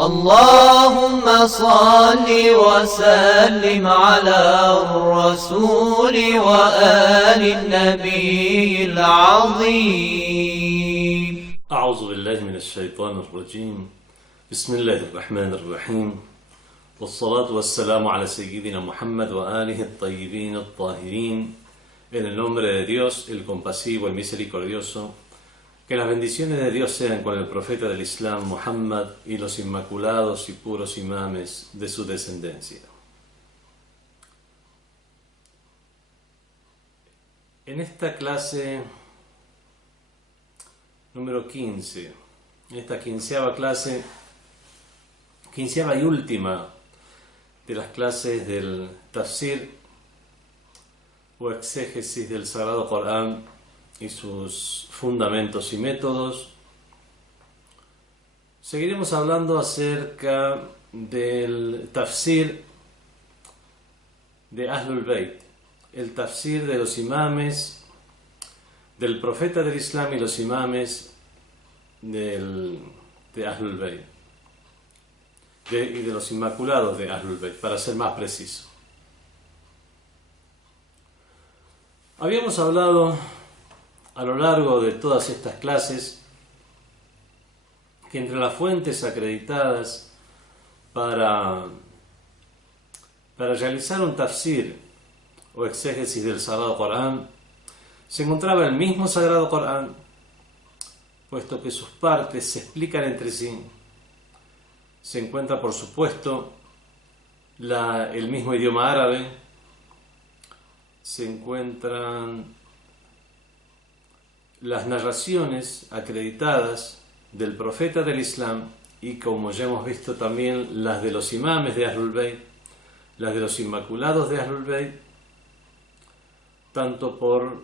اللهم صل وسلم على الرسول وآل النبي العظيم. أعوذ بالله من الشيطان الرجيم. بسم الله الرحمن الرحيم. والصلاة والسلام على سيدنا Muhammad وآله الطيبين الطاهرين. En el nombre de Dios, el compasivo, el misericordioso. Que las bendiciones de Dios sean con el profeta del Islam, Muhammad, y los inmaculados y puros imames de su descendencia. En esta clase número 15, en esta quinceava y última de las clases del tafsir o exégesis del Sagrado Corán y sus fundamentos y métodos, seguiremos hablando acerca del tafsir de Ahlul Bayt, el tafsir de los imames del profeta del Islam y los imames de Ahlul Bayt y de los inmaculados de Ahlul Bayt, para ser más preciso. Habíamos hablado a lo largo de todas estas clases que entre las fuentes acreditadas para realizar un tafsir o exégesis del Sagrado Corán se encontraba el mismo Sagrado Corán, puesto que sus partes se explican entre sí. Se encuentra, por supuesto, el mismo idioma árabe, se encuentran las narraciones acreditadas del profeta del Islam y, como ya hemos visto, también las de los imames de Ahlul Bayt, las de los inmaculados de Ahlul Bayt, tanto por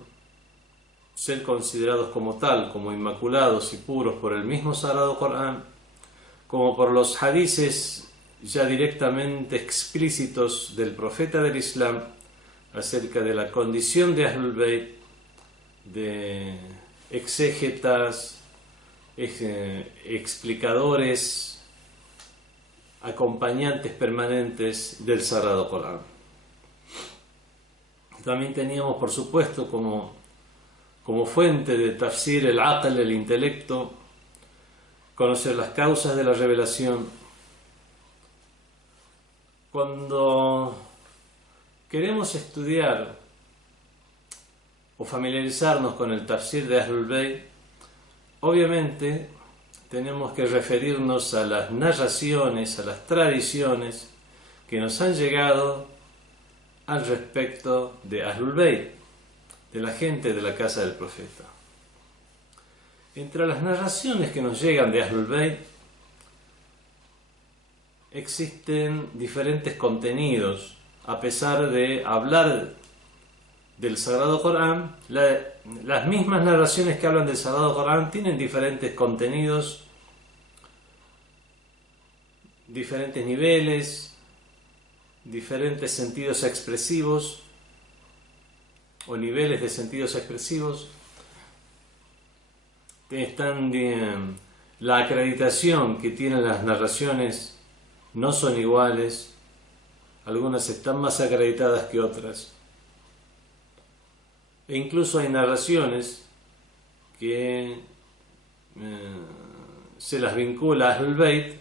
ser considerados como tal, como inmaculados y puros por el mismo Sagrado Corán, como por los hadices ya directamente explícitos del profeta del Islam acerca de la condición de Ahlul Bayt, de exégetas, explicadores, acompañantes permanentes del Sagrado Corán. También teníamos, por supuesto, como fuente de tafsir el aql, el intelecto, conocer las causas de la revelación. Cuando queremos estudiar o familiarizarnos con el tafsir de Ahlul Bayt, obviamente tenemos que referirnos a las narraciones, a las tradiciones que nos han llegado al respecto de Ahlul Bayt, de la gente de la casa del profeta. Entre las narraciones que nos llegan de Ahlul Bayt existen diferentes contenidos. A pesar de hablar del Sagrado Corán, las mismas narraciones que hablan del Sagrado Corán tienen diferentes contenidos, diferentes niveles, diferentes sentidos expresivos o niveles de sentidos expresivos. La acreditación que tienen las narraciones no son iguales. Algunas están más acreditadas que otras. E incluso hay narraciones que se las vincula a Ahlul Bayt,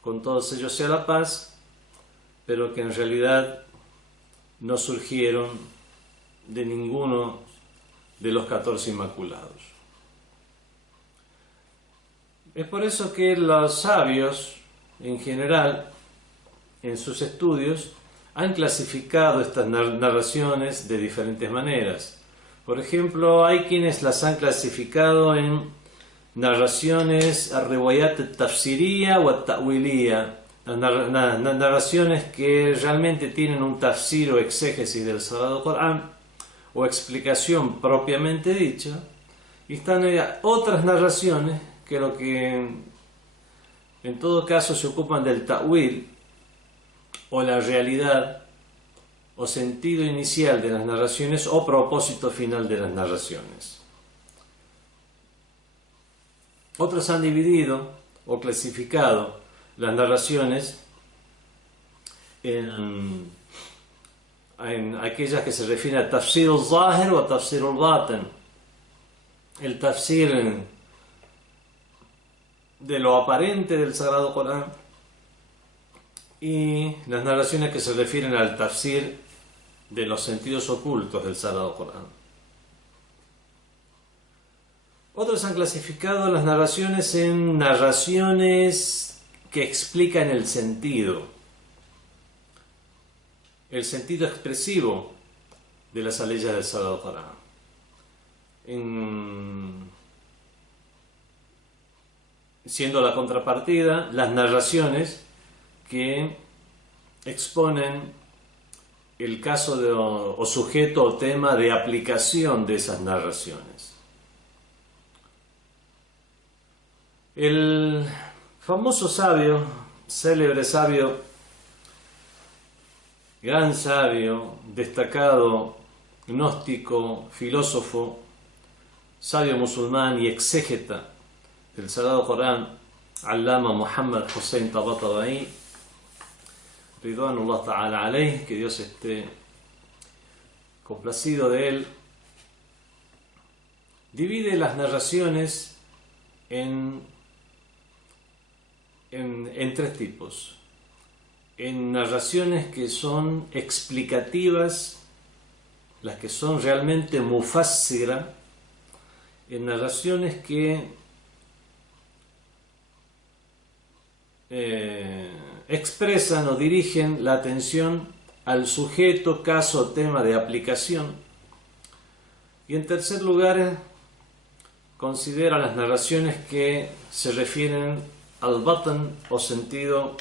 con todos ellos sea la paz, pero que en realidad no surgieron de ninguno de los 14 inmaculados. Es por eso que los sabios, en general, en sus estudios, han clasificado estas narraciones de diferentes maneras. Por ejemplo, hay quienes las han clasificado en narraciones ar-riwayat tafsiriyya o at-ta'wiliyya, las narraciones que realmente tienen un tafsir o exégesis del Sagrado Corán o explicación propiamente dicha, y están otras narraciones que en todo caso se ocupan del ta'wil, o la realidad o sentido inicial de las narraciones o propósito final de las narraciones. Otros han dividido o clasificado las narraciones en aquellas que se refieren a tafsir al-zahir o a tafsir al-batin. El tafsir de lo aparente del Sagrado Corán y las narraciones que se refieren al tafsir de los sentidos ocultos del Sagrado Corán. Otros han clasificado las narraciones en narraciones que explican el sentido expresivo de las aleyas del Sagrado Corán. Siendo la contrapartida las narraciones que exponen el caso o sujeto o tema de aplicación de esas narraciones. El famoso sabio, célebre sabio, gran sabio, destacado gnóstico, filósofo, sabio musulmán y exégeta del Sagrado Corán, Allama Muhammad Hussein Tabatabai, Ridwanullah Ta'ala alayh, que Dios esté complacido de él, divide las narraciones en tres tipos. En narraciones que son explicativas, las que son realmente mufassira, en narraciones que expresan o dirigen la atención al sujeto, caso, tema de aplicación. Y en tercer lugar, considera las narraciones que se refieren al batn o sentido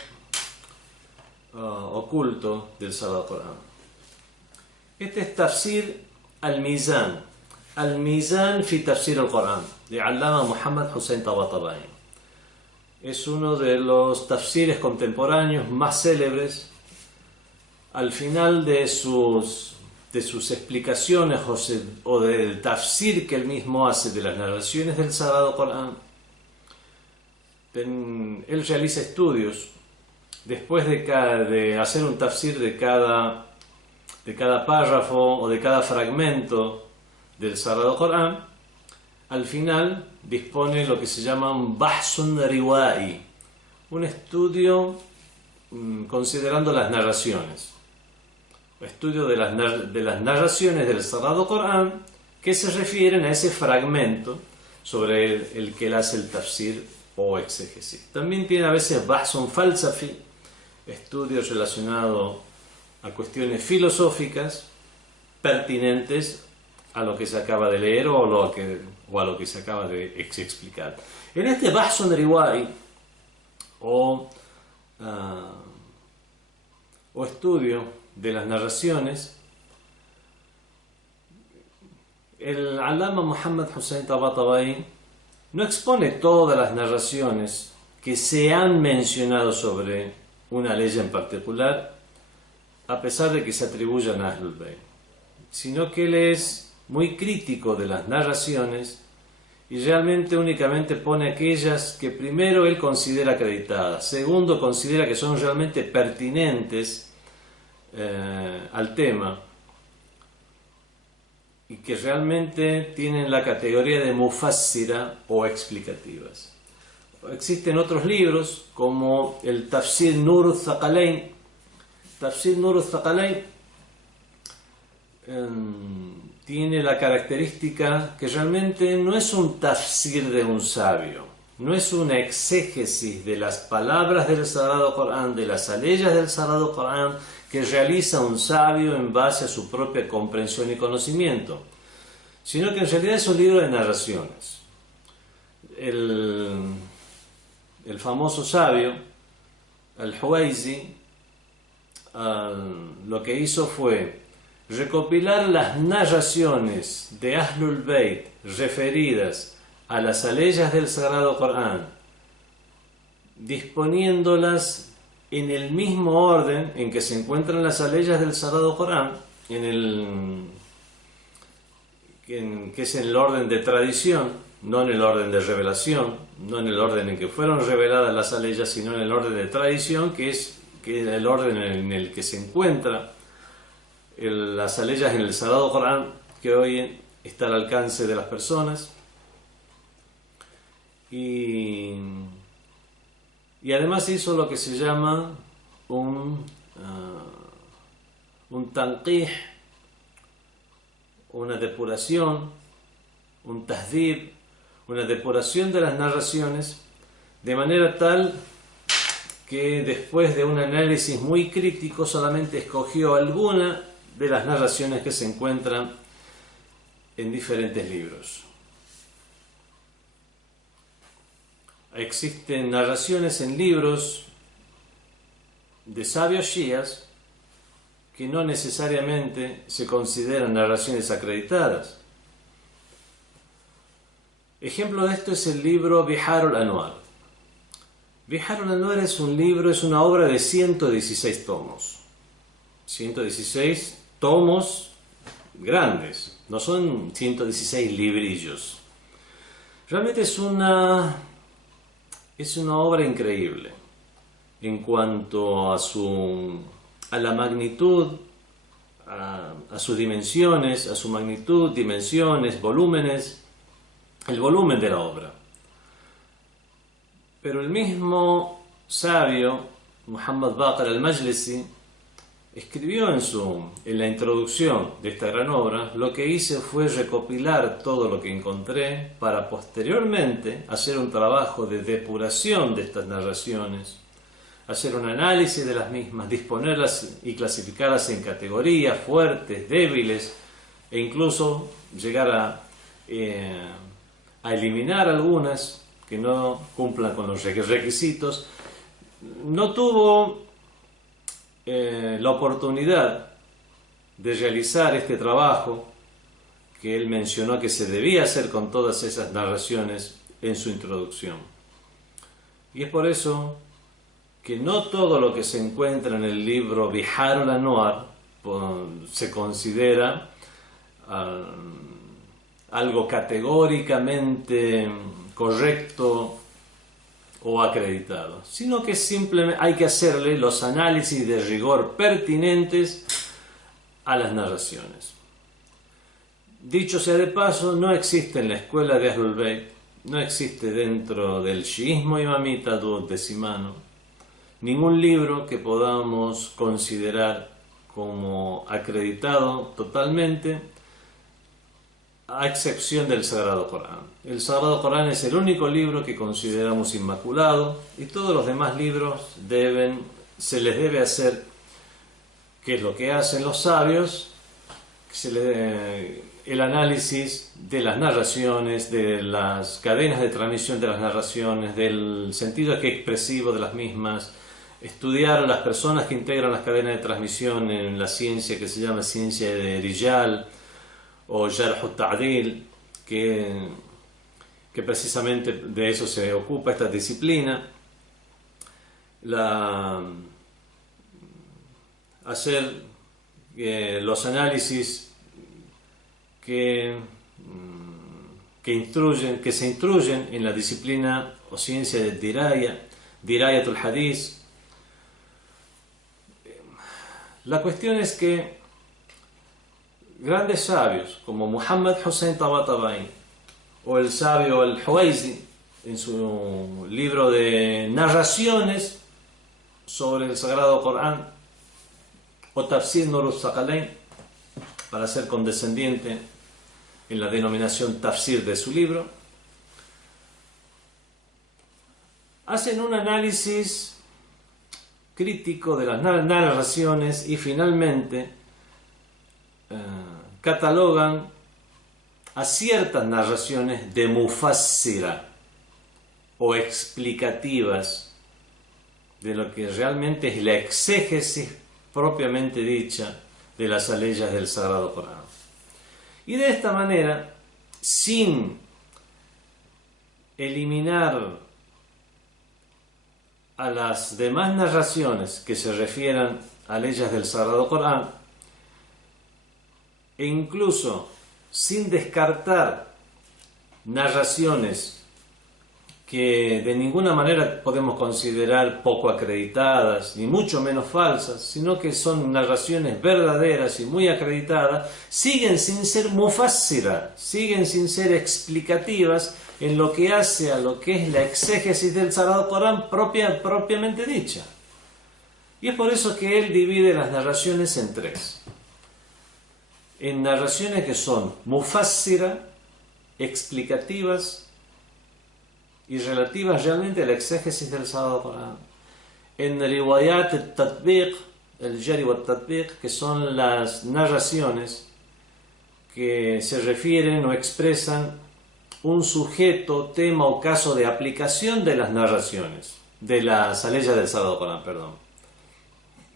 oculto del Sagrado Corán. Este es Tafsir al-Mizan, al-Mizan fi Tafsir al-Corán, de Allama Muhammad Hussein Tabatabai. Es uno de los tafsires contemporáneos más célebres. Al final de sus explicaciones o del tafsir que él mismo hace de las narraciones del Sagrado Corán, él realiza estudios. Después de hacer un tafsir de cada párrafo o de cada fragmento del Sagrado Corán, al final dispone lo que se llama un bahsun riwa'i, un estudio considerando las narraciones, estudio de las narraciones del Sagrado Corán que se refieren a ese fragmento sobre el que él hace el tafsir o exégesis. También tiene a veces bahsun falsafi, estudios relacionados a cuestiones filosóficas pertinentes a lo que se acaba de leer o a lo que se acaba de explicar. En este bahsun riwa'i o estudio de las narraciones, el Allama Muhammad Hussein Tabatabai no expone todas las narraciones que se han mencionado sobre una ley en particular, a pesar de que se atribuyan a Ahlul Bayt, sino que él es muy crítico de las narraciones y realmente únicamente pone aquellas que primero él considera acreditadas, segundo considera que son realmente pertinentes al tema y que realmente tienen la categoría de mufassira o explicativas. Existen otros libros como el Tafsir Nur al-Thaqalayn. Tafsir Nur al-Thaqalayn tiene la característica que realmente no es un tafsir de un sabio, no es una exégesis de las palabras del Sagrado Corán, de las aleyas del Sagrado Corán que realiza un sabio en base a su propia comprensión y conocimiento, sino que en realidad es un libro de narraciones. El famoso sabio, al-Huwayzi, lo que hizo fue recopilar las narraciones de Ahlul Bayt referidas a las aleyas del Sagrado Corán, disponiéndolas en el mismo orden en que se encuentran las aleyas del Sagrado Corán, que es en el orden de tradición, no en el orden de revelación, no en el orden en que fueron reveladas las aleyas, sino en el orden de tradición, que es el orden en el que se encuentran las aleyas en el Sagrado Corán, que hoy está al alcance de las personas. Y además hizo lo que se llama un tanqih, una depuración, un tahdib, una depuración de las narraciones, de manera tal que después de un análisis muy crítico solamente escogió alguna de las narraciones que se encuentran en diferentes libros. Existen narraciones en libros de sabios shias que no necesariamente se consideran narraciones acreditadas. Ejemplo de esto es el libro Bihar al-Anwar. Bihar al-Anwar es un libro, es una obra de 116 tomos. 116 tomos grandes, no son 116 librillos. Realmente es una obra increíble en cuanto a la magnitud, a sus dimensiones, a su magnitud, dimensiones, volúmenes, el volumen de la obra. Pero el mismo sabio, Muhammad Baqir al-Majlisi, escribió en la introducción de esta gran obra: lo que hice fue recopilar todo lo que encontré para posteriormente hacer un trabajo de depuración de estas narraciones, hacer un análisis de las mismas, disponerlas y clasificarlas en categorías fuertes, débiles, e incluso llegar a eliminar algunas que no cumplan con los requisitos. No tuvo la oportunidad de realizar este trabajo que él mencionó que se debía hacer con todas esas narraciones en su introducción. Y es por eso que no todo lo que se encuentra en el libro Bihar al-Anwar se considera algo categóricamente correcto o acreditado, sino que simplemente hay que hacerle los análisis de rigor pertinentes a las narraciones. Dicho sea de paso, no existe en la escuela de Ahlul Bayt, no existe dentro del shiismo imamita duodecimano ningún libro que podamos considerar como acreditado totalmente, a excepción del Sagrado Corán. El Sagrado Corán es el único libro que consideramos inmaculado, y todos los demás libros se les debe hacer, que es lo que hacen los sabios, el análisis de las narraciones, de las cadenas de transmisión de las narraciones, del sentido expresivo de las mismas, estudiar a las personas que integran las cadenas de transmisión en la ciencia que se llama ciencia de Rijal o Jarh al-Ta'dil, que precisamente de eso se ocupa esta disciplina. Hacer los análisis que se instruyen en la disciplina o ciencia de Dirayatul Hadith. La cuestión es que grandes sabios como Muhammad Hussein Tabatabai o el sabio al-Huwaizi, en su libro de narraciones sobre el Sagrado Corán, o Tafsir Nur al-Thaqalain, para ser condescendiente en la denominación Tafsir de su libro, hacen un análisis crítico de las narraciones y finalmente catalogan a ciertas narraciones de mufassira o explicativas de lo que realmente es la exégesis propiamente dicha de las aleyas del Sagrado Corán. Y de esta manera, sin eliminar a las demás narraciones que se refieran a leyes del Sagrado Corán, e incluso sin descartar narraciones que de ninguna manera podemos considerar poco acreditadas, ni mucho menos falsas, sino que son narraciones verdaderas y muy acreditadas, siguen sin ser mufassira, siguen sin ser explicativas en lo que hace a lo que es la exégesis del Sagrado Corán propiamente dicha. Y es por eso que él divide las narraciones en tres. En narraciones que son mufassira, explicativas y relativas realmente a la exégesis del Sagrado Corán. En riwayat al-tatbiq, el jari wa al-tatbiq, que son las narraciones que se refieren o expresan un sujeto, tema o caso de aplicación de las narraciones, de las aleyas del Sagrado Corán, perdón.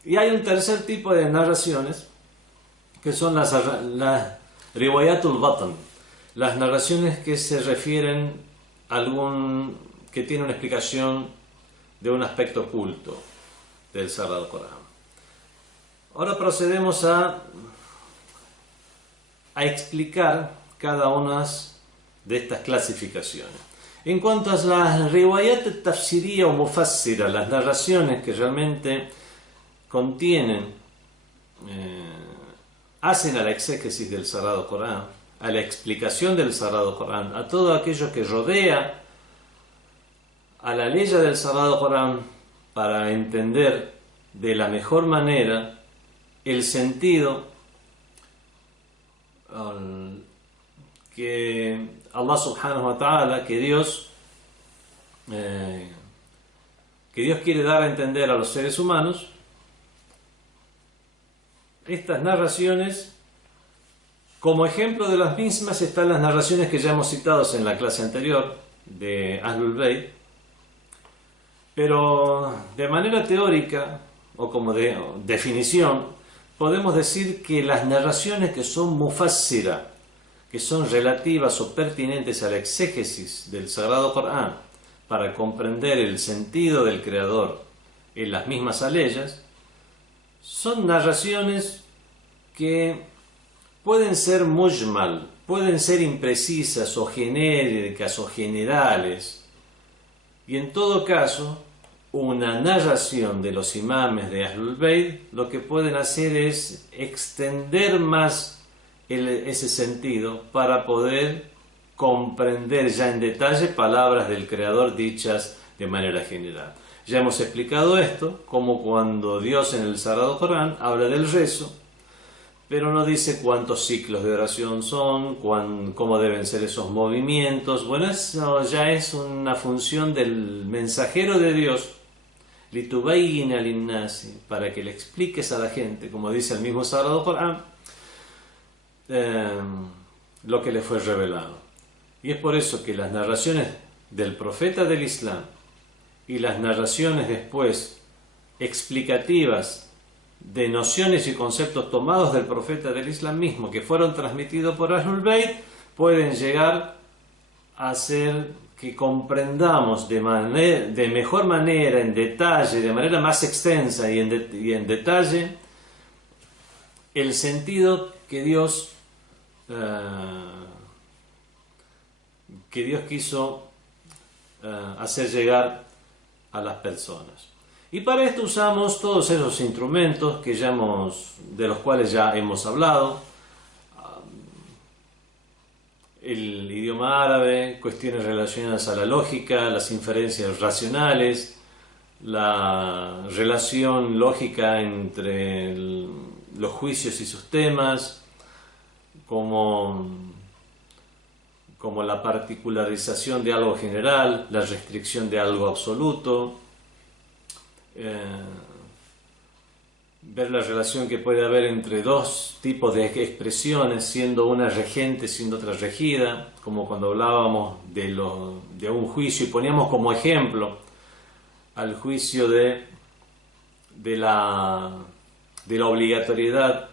Y hay un tercer tipo de narraciones, que son las riwayatul batan, las narraciones que se refieren que tiene una explicación de un aspecto oculto del Sagrado Corán. Ahora procedemos a explicar cada una de estas clasificaciones. En cuanto a las riwayat tafsiriyya o mufassira, las narraciones que realmente contienen, hacen a la exégesis del Sagrado Corán, a la explicación del Sagrado Corán, a todo aquello que rodea a la ley del Sagrado Corán para entender de la mejor manera el sentido que Allah subhanahu wa ta'ala, que Dios quiere dar a entender a los seres humanos. Estas narraciones, como ejemplo de las mismas, están las narraciones que ya hemos citado en la clase anterior de Ahlul Bayt, pero de manera teórica o como de definición podemos decir que las narraciones que son mufassira, que son relativas o pertinentes a la exégesis del Sagrado Corán para comprender el sentido del Creador en las mismas aleyas, son narraciones que pueden ser mujmal, pueden ser imprecisas o genéricas o generales, y en todo caso una narración de los imames de Ahlul Bayt lo que pueden hacer es extender más ese sentido para poder comprender ya en detalle palabras del Creador dichas de manera general. Ya hemos explicado esto, como cuando Dios en el Sagrado Corán habla del rezo, pero no dice cuántos ciclos de oración son, cómo deben ser esos movimientos. Bueno, eso ya es una función del mensajero de Dios, litubayyina linnasi, para que le expliques a la gente, como dice el mismo Sagrado Corán, lo que le fue revelado. Y es por eso que las narraciones del profeta del Islam y las narraciones después explicativas de nociones y conceptos tomados del profeta del Islam mismo, que fueron transmitidos por Ahlul Bayt, pueden llegar a hacer que comprendamos de mejor manera, en detalle, de manera más extensa y en detalle, el sentido que Dios quiso hacer llegar a las personas. Y para esto usamos todos esos instrumentos de los cuales ya hemos hablado: el idioma árabe, cuestiones relacionadas a la lógica, las inferencias racionales, la relación lógica entre los juicios y sus temas, como la particularización de algo general, la restricción de algo absoluto, ver la relación que puede haber entre dos tipos de expresiones, siendo una regente, siendo otra regida, como cuando hablábamos de un juicio y poníamos como ejemplo al juicio de la obligatoriedad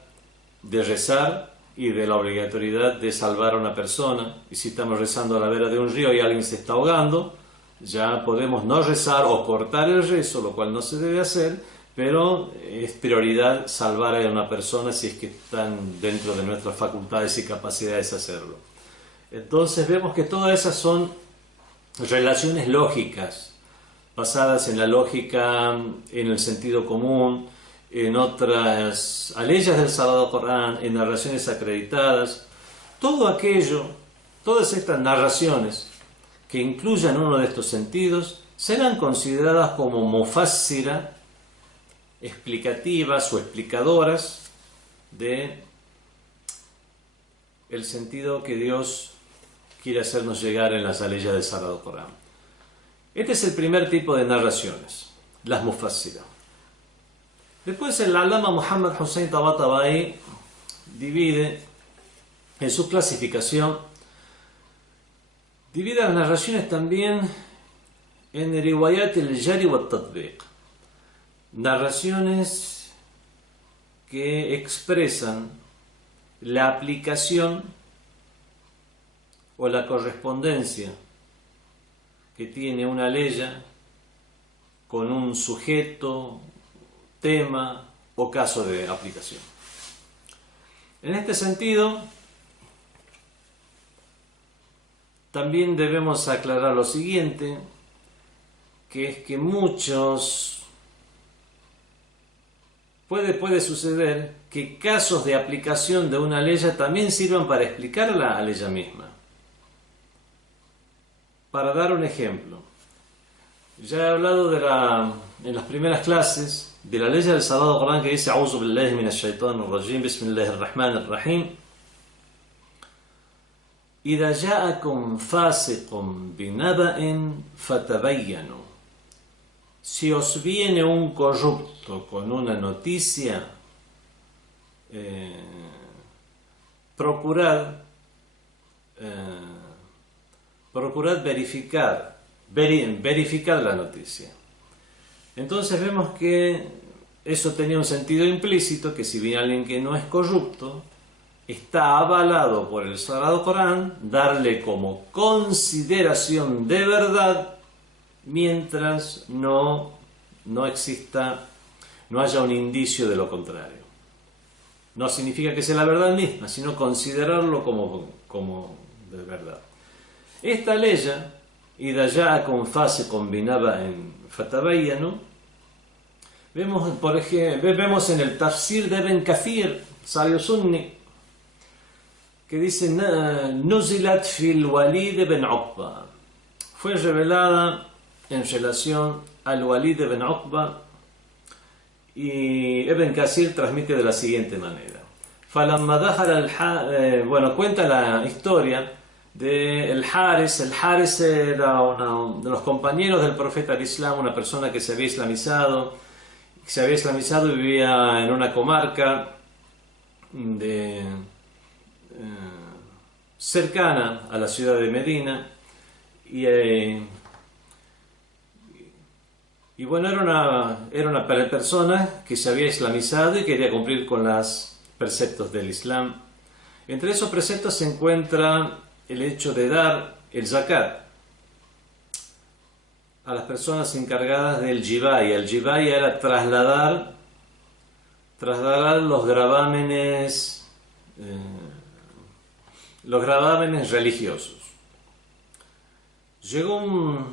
de rezar y de la obligatoriedad de salvar a una persona. Y si estamos rezando a la vera de un río y alguien se está ahogando, ya podemos no rezar o cortar el rezo, lo cual no se debe hacer, pero es prioridad salvar a una persona si es que están dentro de nuestras facultades y capacidades hacerlo. Entonces vemos que todas esas son relaciones lógicas, basadas en la lógica, en el sentido común, en otras leyes del Sagrado Corán, en narraciones acreditadas. Todo aquello, todas estas narraciones que incluyan uno de estos sentidos, serán consideradas como mufassira, explicativas o explicadoras de el sentido que Dios quiere hacernos llegar en las aleyas del Sagrado Corán. Este es el primer tipo de narraciones, las mufassira. Después el Alama Muhammad Hussein Tabatabai divide en su clasificación, divide las narraciones también en riwayat al-jari wa al-tatbiq, narraciones que expresan la aplicación o la correspondencia que tiene una ley con un sujeto, tema o caso de aplicación. En este sentido, también debemos aclarar lo siguiente, que es que puede suceder que casos de aplicación de una ley también sirvan para explicar la ley misma. Para dar un ejemplo, ya he hablado en las primeras clases de la ley del Sagrado Corán que dice A'udhu billahi minash shaitanir rajim, bismillahir rahmanir rahim. إذا جاءكم فاسق بنبأ فتبينوا. Si os viene un corrupto con una noticia, procurad verificar la noticia. Entonces vemos que eso tenía un sentido implícito, que si viene alguien que no es corrupto, está avalado por el Sagrado Corán darle como consideración de verdad mientras no haya un indicio de lo contrario. No significa que sea la verdad misma, sino considerarlo como de verdad. Esta ley, إذا جاءكم فاسق بنبأ فتبينوا, vemos en el tafsir de Ibn Kathir, sabio sunni, que dice Nuzilat fil Walid ibn Uqba, fue revelada en relación al Walid ibn Uqba, y Ibn Kathir transmite de la siguiente manera. Cuenta la historia de el Haris. El Haris era uno de los compañeros del profeta del Islam, una persona que se había islamizado y vivía en una comarca cercana a la ciudad de Medina, y bueno, era una persona que se había islamizado y quería cumplir con los preceptos del Islam. Entre esos preceptos se encuentra el hecho de dar el zakat a las personas encargadas del jibaya. El jibaya era trasladar los gravámenes religiosos. Llegó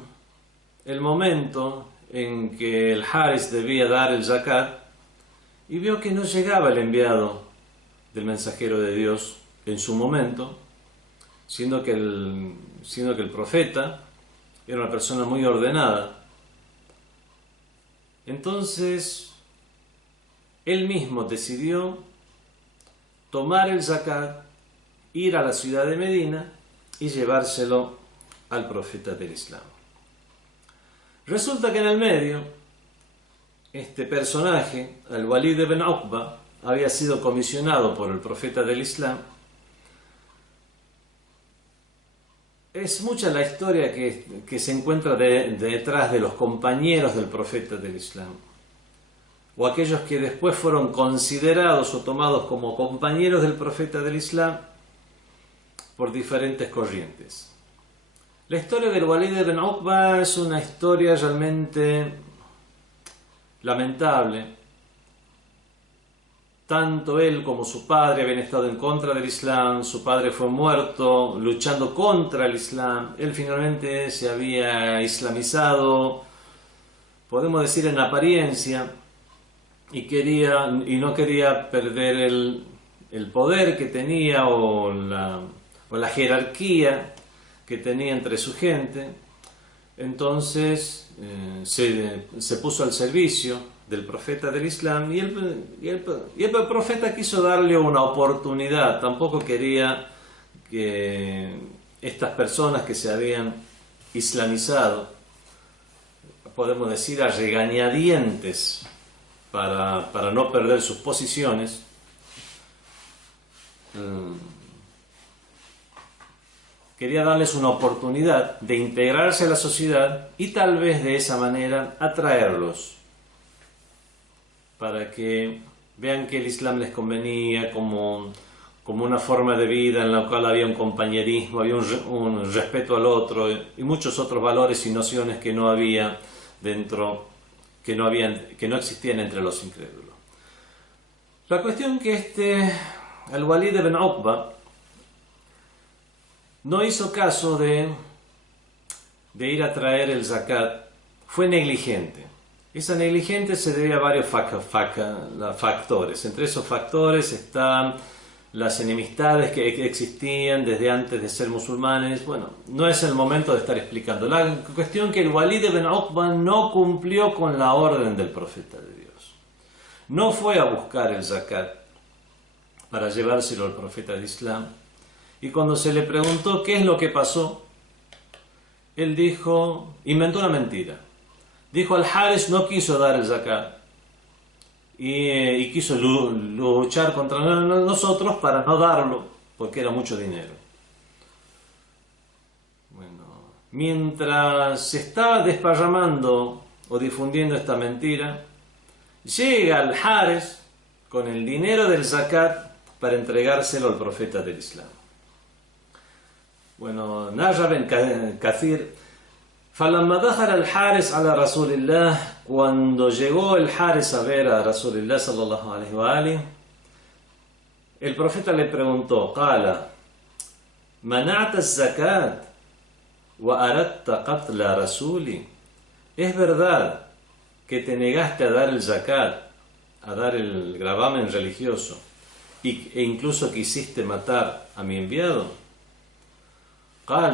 el momento en que el Haris debía dar el zakat y vio que no llegaba el enviado del mensajero de Dios en su momento, siendo que el profeta era una persona muy ordenada. Entonces él mismo decidió tomar el zakat, ir a la ciudad de Medina y llevárselo al profeta del Islam. Resulta que en el medio, este personaje, el Walid ibn Uqba, había sido comisionado por el profeta del Islam. Es mucha la historia que se encuentra detrás de los compañeros del profeta del Islam, o aquellos que después fueron considerados o tomados como compañeros del profeta del Islam por diferentes corrientes. La historia del Walid ibn Uqba es una historia realmente lamentable, tanto él como su padre habían estado en contra del Islam, su padre fue muerto luchando contra el Islam, él finalmente se había islamizado, podemos decir en apariencia, y no quería perder el poder que tenía o la jerarquía que tenía entre su gente. Entonces se puso al servicio del profeta del Islam y el profeta quiso darle una oportunidad. Tampoco quería que estas personas que se habían islamizado, podemos decir a regañadientes, para no perder sus posiciones, quería darles una oportunidad de integrarse a la sociedad y tal vez de esa manera atraerlos para que vean que el Islam les convenía como una forma de vida en la cual había un compañerismo, había un respeto al otro y muchos otros valores y nociones que no había dentro, que no existían entre los incrédulos. La cuestión que Al-Walid ibn Uqba no hizo caso de ir a traer el zakat, fue negligente. Esa negligencia se debe a varios factores. Entre esos factores están las enemistades que existían desde antes de ser musulmanes. Bueno, no es el momento de estar explicando. La cuestión que el Walid ibn Uqba no cumplió con la orden del profeta de Dios. No fue a buscar el zakat para llevárselo al profeta del Islam. Y cuando se le preguntó qué es lo que pasó, él inventó una mentira. Dijo: Al-Haris no quiso dar el zakat y quiso luchar contra nosotros para no darlo, porque era mucho dinero. Bueno, mientras se estaba desparramando o difundiendo esta mentira, llega Al-Haris con el dinero del zakat para entregárselo al profeta del Islam. Bueno, narra Ben Kathir: فلما دخل الحارس على رسول الله, cuando llegó el Haris a ver a Rasulullah sallallahu alaihi wa alihi, el profeta le preguntó: قال منعت الزكاة وأردت قتل رسولي. ¿Es verdad que te negaste a dar el zakat, a dar el gravamen religioso, e incluso quisiste matar a mi enviado?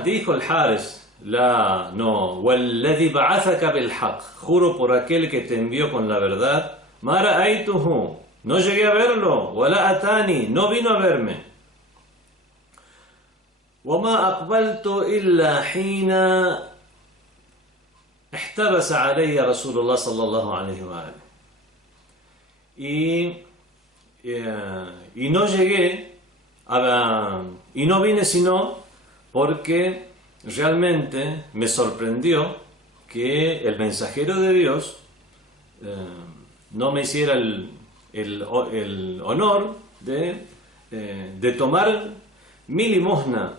Dijo el Haris: La, no, والذي بعثك بالحق, juro por aquel que te envió con la verdad, ما رأيته, no llegué a verlo, ولا أتاني, no vino a verme, وما أقبلت إلا حين احتبس علي رسول الله صلى الله عليه وآله. Y no llegué y no vine sino porque realmente me sorprendió que el mensajero de Dios no me hiciera el honor de tomar mi limosna.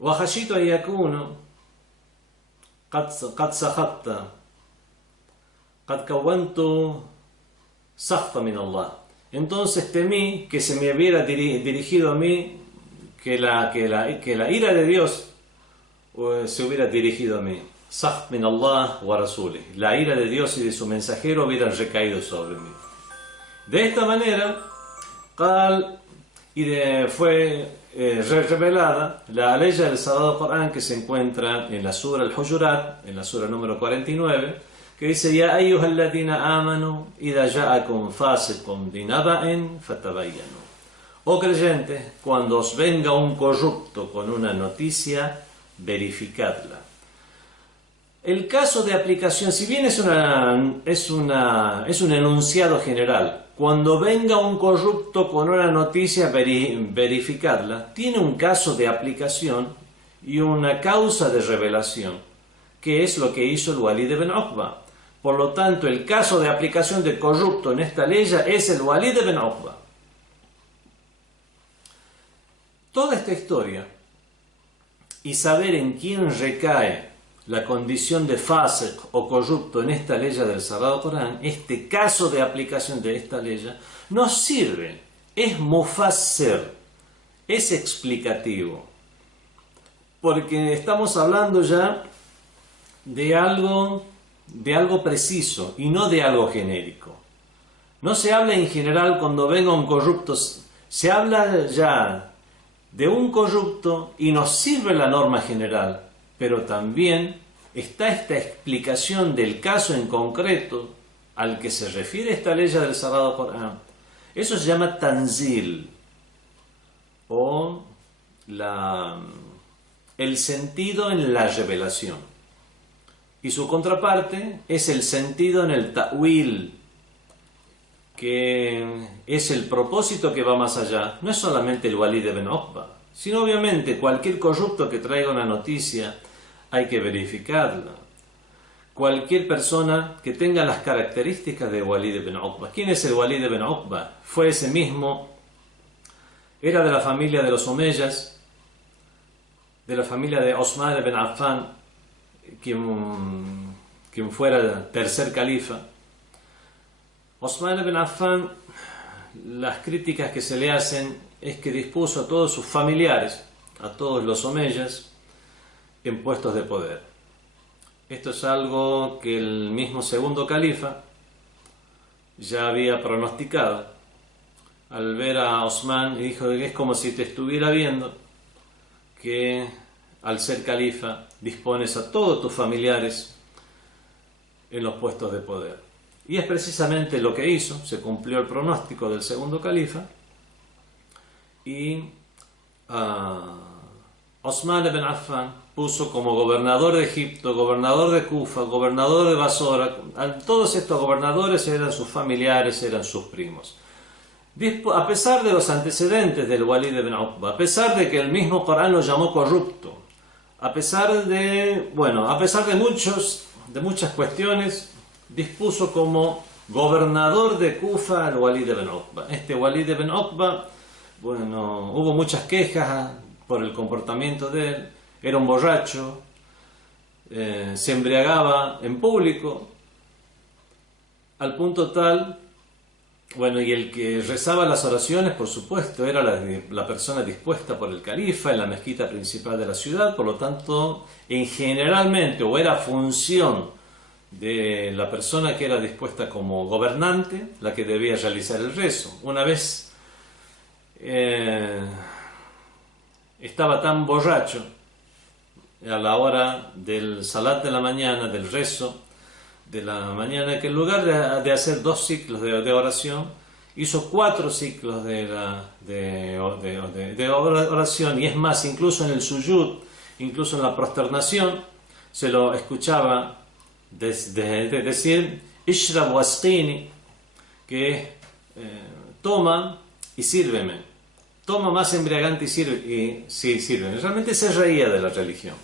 وخشيت أن يكون قد سخطت قد كونت سخط من الله. Entonces temí que se me hubiera dirigido a mí, que la ira de Dios se hubiera dirigido a mí. Sakht min Allah wa rasulih. La ira de Dios y de su mensajero hubieran recaído sobre mí. De esta manera, fue revelada la ley del Sagrado Corán que se encuentra en la Sura Al-Hujurat, en la Sura número 49, que dice: Ya ayyuhalladhina amanu idha ja'akum fasiqun binaba'in fatabayyanu. Oh creyentes, cuando os venga un corrupto con una noticia, verificadla. El caso de aplicación, si bien es un enunciado general, cuando venga un corrupto con una noticia, verificadla, tiene un caso de aplicación y una causa de revelación, que es lo que hizo el Walid ibn Uqba. Por lo tanto, el caso de aplicación de corrupto en esta ley es el Walid ibn Uqba. Toda esta historia y saber en quién recae la condición de fasiq o corrupto en esta ley del Sagrado Corán, este caso de aplicación de esta ley, nos sirve, es mufassir, es explicativo, porque estamos hablando ya de algo preciso y no de algo genérico. No se habla en general cuando venga un corrupto, se habla ya de un corrupto y nos sirve la norma general, pero también está esta explicación del caso en concreto al que se refiere esta ley del Sagrado Corán. Eso se llama tanzil, o el sentido en la revelación. Y su contraparte es el sentido en el ta'wil, que es el propósito que va más allá. No es solamente el Walid ibn Uqba, sino obviamente cualquier corrupto que traiga una noticia hay que verificarla. Cualquier persona que tenga las características de Walid ibn Uqba. ¿Quién es el Walid ibn Uqba? Fue ese mismo, era de la familia de los Omeyas, de la familia de Osman ibn Affan, quien fuera el tercer califa. Osman ibn Affan, las críticas que se le hacen es que dispuso a todos sus familiares, a todos los Omeyas, en puestos de poder. Esto es algo que el mismo segundo califa ya había pronosticado al ver a Osman, y dijo que es como si te estuviera viendo que al ser califa dispones a todos tus familiares en los puestos de poder. Y es precisamente lo que hizo, se cumplió el pronóstico del segundo califa, y Osman ibn Affan puso como gobernador de Egipto, gobernador de Kufa, gobernador de Basora, todos estos gobernadores eran sus familiares, eran sus primos. A pesar de los antecedentes del Walid ibn Uqba, a pesar de que el mismo Corán lo llamó corrupto, a pesar de muchas cuestiones, dispuso como gobernador de Kufa al Walid ibn Uqba. Este Walid ibn Uqba, hubo muchas quejas por el comportamiento de él, era un borracho, se embriagaba en público, al punto tal, y el que rezaba las oraciones, por supuesto, era la persona dispuesta por el califa en la mezquita principal de la ciudad, por lo tanto, generalmente, o era función de la persona que era dispuesta como gobernante, la que debía realizar el rezo. Una vez estaba tan borracho a la hora del salat de la mañana, del rezo de la mañana, que en lugar de hacer 2 ciclos de oración, hizo 4 ciclos de oración, y es más, incluso en el suyud, incluso en la prosternación, se lo escuchaba decir Ishrab wasqini, que toma y sírveme, toma más embriagante y sírveme. Realmente se reía de la religión.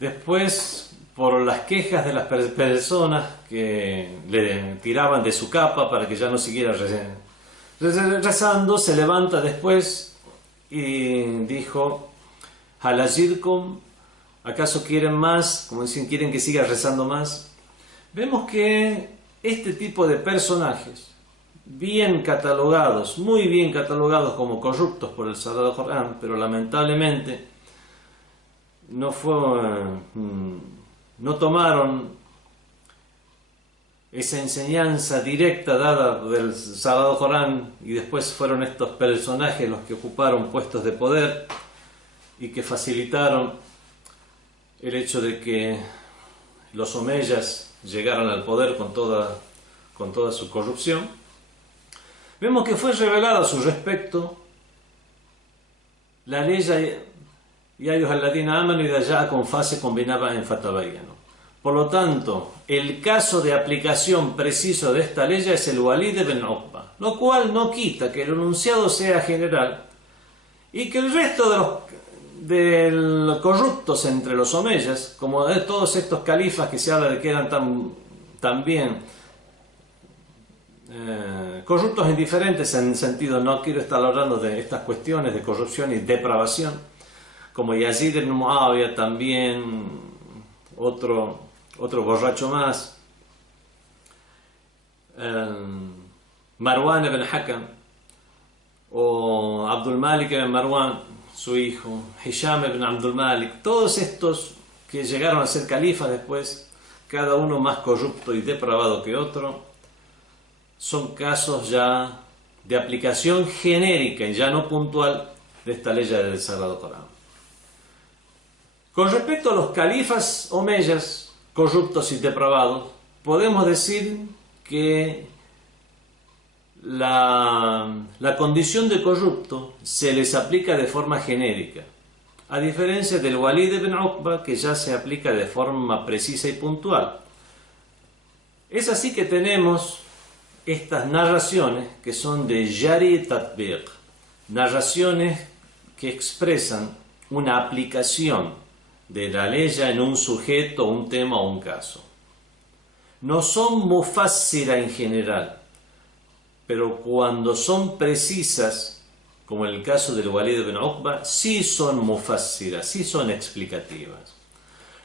Después, por las quejas de las personas que le tiraban de su capa para que ya no siguiera rezando, se levanta después y dijo: Halajidkum, ¿acaso quieren más? Como dicen, ¿quieren que siga rezando más? Vemos que este tipo de personajes, bien catalogados, muy bien catalogados como corruptos por el Sagrado Corán, pero lamentablemente no tomaron esa enseñanza directa dada del Sagrado Corán, y después fueron estos personajes los que ocuparon puestos de poder y que facilitaron el hecho de que los omeyas llegaran al poder con toda su corrupción. Vemos que fue revelada a su respecto la ley Ya ayyuhalladhina amanu idha ja'akum fasiqun binaba'in fatabayyanu. Por lo tanto, el caso de aplicación preciso de esta ley es el Walid ibn Uqba, lo cual no quita que el enunciado sea general y que el resto de los corruptos entre los omeyas, como de todos estos califas que se habla de que eran también corruptos en diferentes sentidos, no quiero estar hablando de estas cuestiones de corrupción y depravación, como Yazid ibn Muawiyah también otro borracho más, Marwan ibn Hakam, o Abdul Malik ibn Marwan, su hijo, Hisham ibn Abdul Malik, todos estos que llegaron a ser califas después, cada uno más corrupto y depravado que otro, son casos ya de aplicación genérica y ya no puntual de esta ley del Sagrado Corán. Con respecto a los califas omeyas, corruptos y depravados, podemos decir que la condición de corrupto se les aplica de forma genérica, a diferencia del Walid ibn Uqba, que ya se aplica de forma precisa y puntual. Es así que tenemos estas narraciones que son de Jari Tatbiq, narraciones que expresan una aplicación de la ley en un sujeto, un tema o un caso. No son mufassira en general, pero cuando son precisas, como en el caso del Walid ibn Uqba, sí son mufassira, sí son explicativas.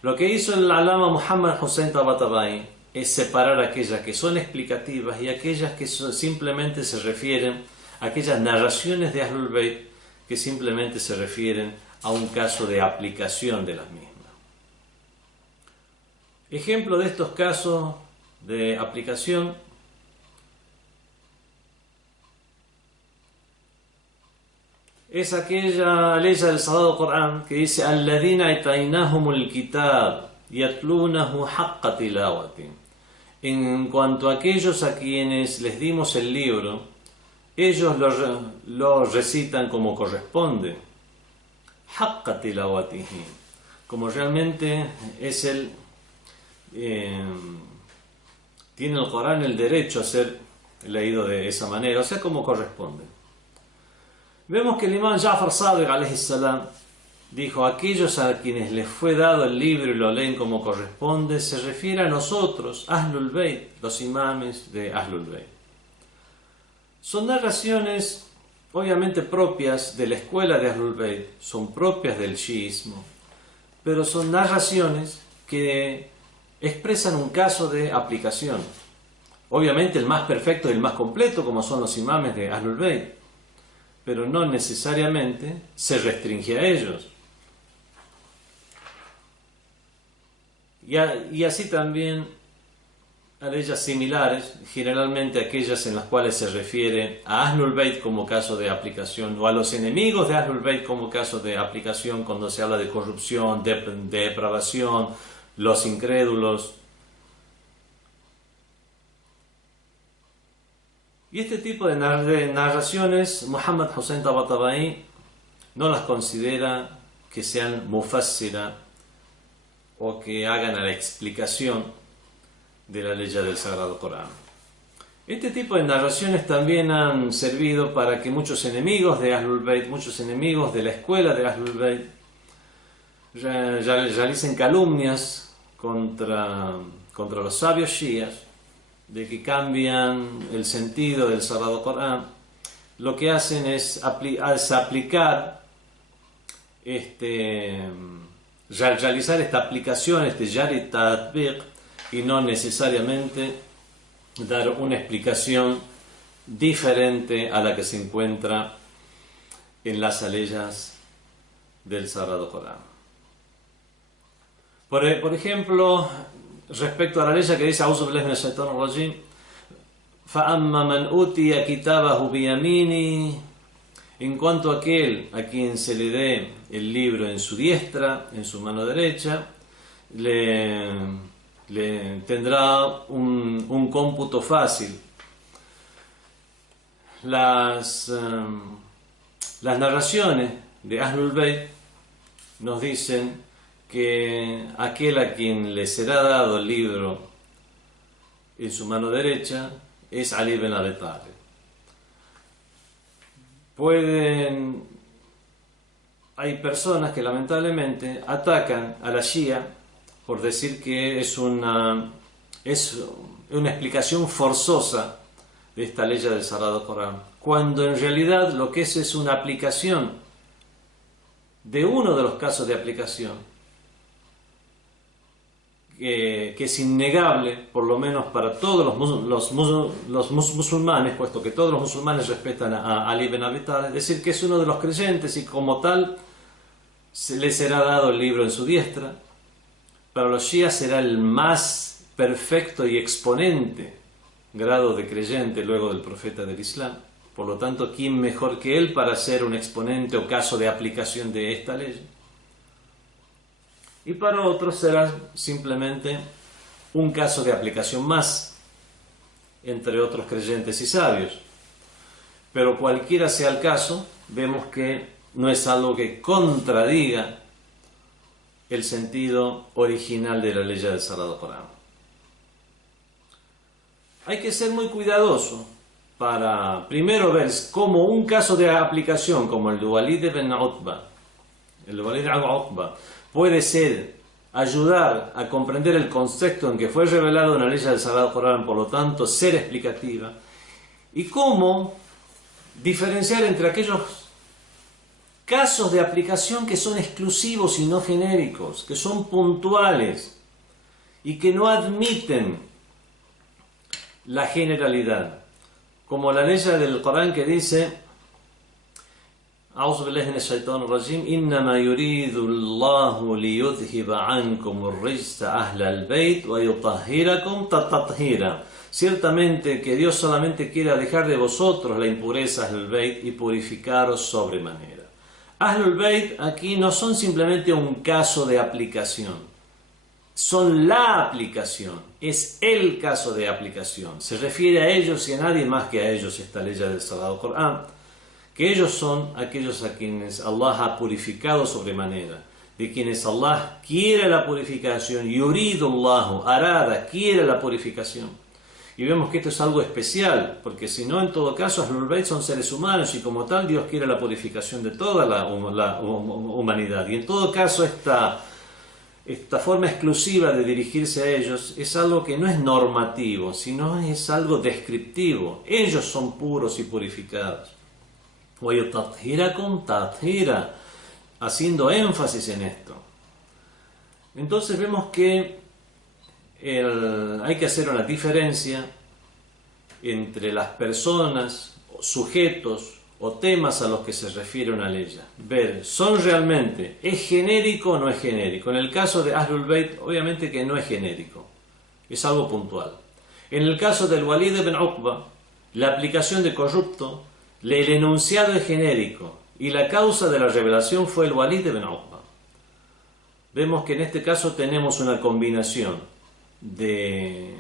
Lo que hizo el alama Muhammad Hussein Tabatabai es separar aquellas que son explicativas y aquellas que simplemente se refieren a aquellas narraciones de Ahlul Bayt que simplemente se refieren a un caso de aplicación de las mismas. Ejemplo de estos casos de aplicación es aquella ley del Sagrado Corán que dice: Alladhina atainahumul kitab yatlunahu haqqa tilawati. En cuanto a aquellos a quienes les dimos el libro, ellos lo recitan como corresponde, haqqa tilawatihi, como realmente es tiene el Corán el derecho a ser leído de esa manera, o sea, como corresponde. Vemos que el imán Ja'far Sadiq alayhi salam dijo: aquellos a quienes les fue dado el libro y lo leen como corresponde, se refiere a nosotros, Ahlul Bayt, los imames de Ahlul Bayt. Son narraciones obviamente propias de la escuela de Ahlul Bayt, son propias del chiismo, pero son narraciones que expresan un caso de aplicación. Obviamente el más perfecto y el más completo, como son los imames de Ahlul Bayt, pero no necesariamente se restringe a ellos. Y así también a leyes similares, generalmente aquellas en las cuales se refiere a Ahlul Bayt como caso de aplicación, o a los enemigos de Ahlul Bayt como caso de aplicación cuando se habla de corrupción, de depravación, los incrédulos. Y este tipo de narraciones, Muhammad Hussein Tabatabai no las considera que sean mufassira o que hagan a la explicación de la ley del Sagrado Corán. Este tipo de narraciones también han servido para que muchos enemigos de Ahlul Bayt, muchos enemigos de la escuela de Ahlul Bayt, realicen calumnias contra los sabios shias, de que cambian el sentido del Sagrado Corán. Lo que hacen es aplicar, realizar esta aplicación, Jari Tatbiq, y no necesariamente dar una explicación diferente a la que se encuentra en las aleyas del Sagrado Corán. Por ejemplo, respecto a la ley que dice: A'udhu billahi minash shaitanir rajim, fa'amma man utiya kitabahu biyamini, en cuanto a aquel a quien se le dé el libro en su diestra, en su mano derecha, le tendrá un cómputo fácil. Las narraciones de Ahlul Bayt nos dicen que aquel a quien le será dado el libro en su mano derecha es Ali ibn Abi Talib. Hay personas que lamentablemente atacan a la Shia por decir que es una explicación forzosa de esta ley del Sagrado Corán, cuando en realidad lo que es una aplicación de uno de los casos de aplicación que es innegable, por lo menos para todos los musulmanes, puesto que todos los musulmanes respetan a Ali ibn Abi Talib, es decir, que es uno de los creyentes y como tal se le será dado el libro en su diestra. Para los shias será el más perfecto y exponente grado de creyente luego del profeta del Islam. Por lo tanto, ¿quién mejor que él para ser un exponente o caso de aplicación de esta ley? Y para otros será simplemente un caso de aplicación más entre otros creyentes y sabios. Pero cualquiera sea el caso, vemos que no es algo que contradiga el sentido original de la ley del Sagrado Corán. Hay que ser muy cuidadoso para primero ver cómo un caso de aplicación como el de Walid ibn Utba, puede ser ayudar a comprender el concepto en que fue revelado en la ley del Sagrado Corán, por lo tanto ser explicativa, y cómo diferenciar entre aquellos casos de aplicación que son exclusivos y no genéricos, que son puntuales y que no admiten la generalidad, como la ley del Corán que dice: أعوذ بالله من الشيطان الرجيم إنما يريد الله ليذهب عنكم الرجس أهل البيت ويطهركم تطهيرا. Ciertamente que Dios solamente quiere alejar de vosotros la impureza Ahlul Bayt y purificaros sobremanera. Ahlul Bayt aquí no son simplemente un caso de aplicación, son la aplicación, es el caso de aplicación. Se refiere a ellos y a nadie más que a ellos esta ley del Sagrado Corán, que ellos son aquellos a quienes Allah ha purificado sobremanera, de quienes Allah quiere la purificación, yuridullahu, arada, quiere la purificación. Y vemos que esto es algo especial, porque si no, en todo caso, Ahlul Bayt son seres humanos y como tal Dios quiere la purificación de toda la humanidad. Y en todo caso, esta forma exclusiva de dirigirse a ellos es algo que no es normativo, sino es algo descriptivo. Ellos son puros y purificados. Haciendo énfasis en esto. Entonces vemos que hay que hacer una diferencia entre las personas, sujetos o temas a los que se refiere una ley. Ver, ¿son realmente, es genérico o no es genérico? En el caso de Ahlul Bayt, obviamente que no es genérico, es algo puntual. En el caso del Walid ibn Uqba, la aplicación de corrupto, el enunciado es genérico y la causa de la revelación fue el Walid ibn Uqba. Vemos que en este caso tenemos una combinación de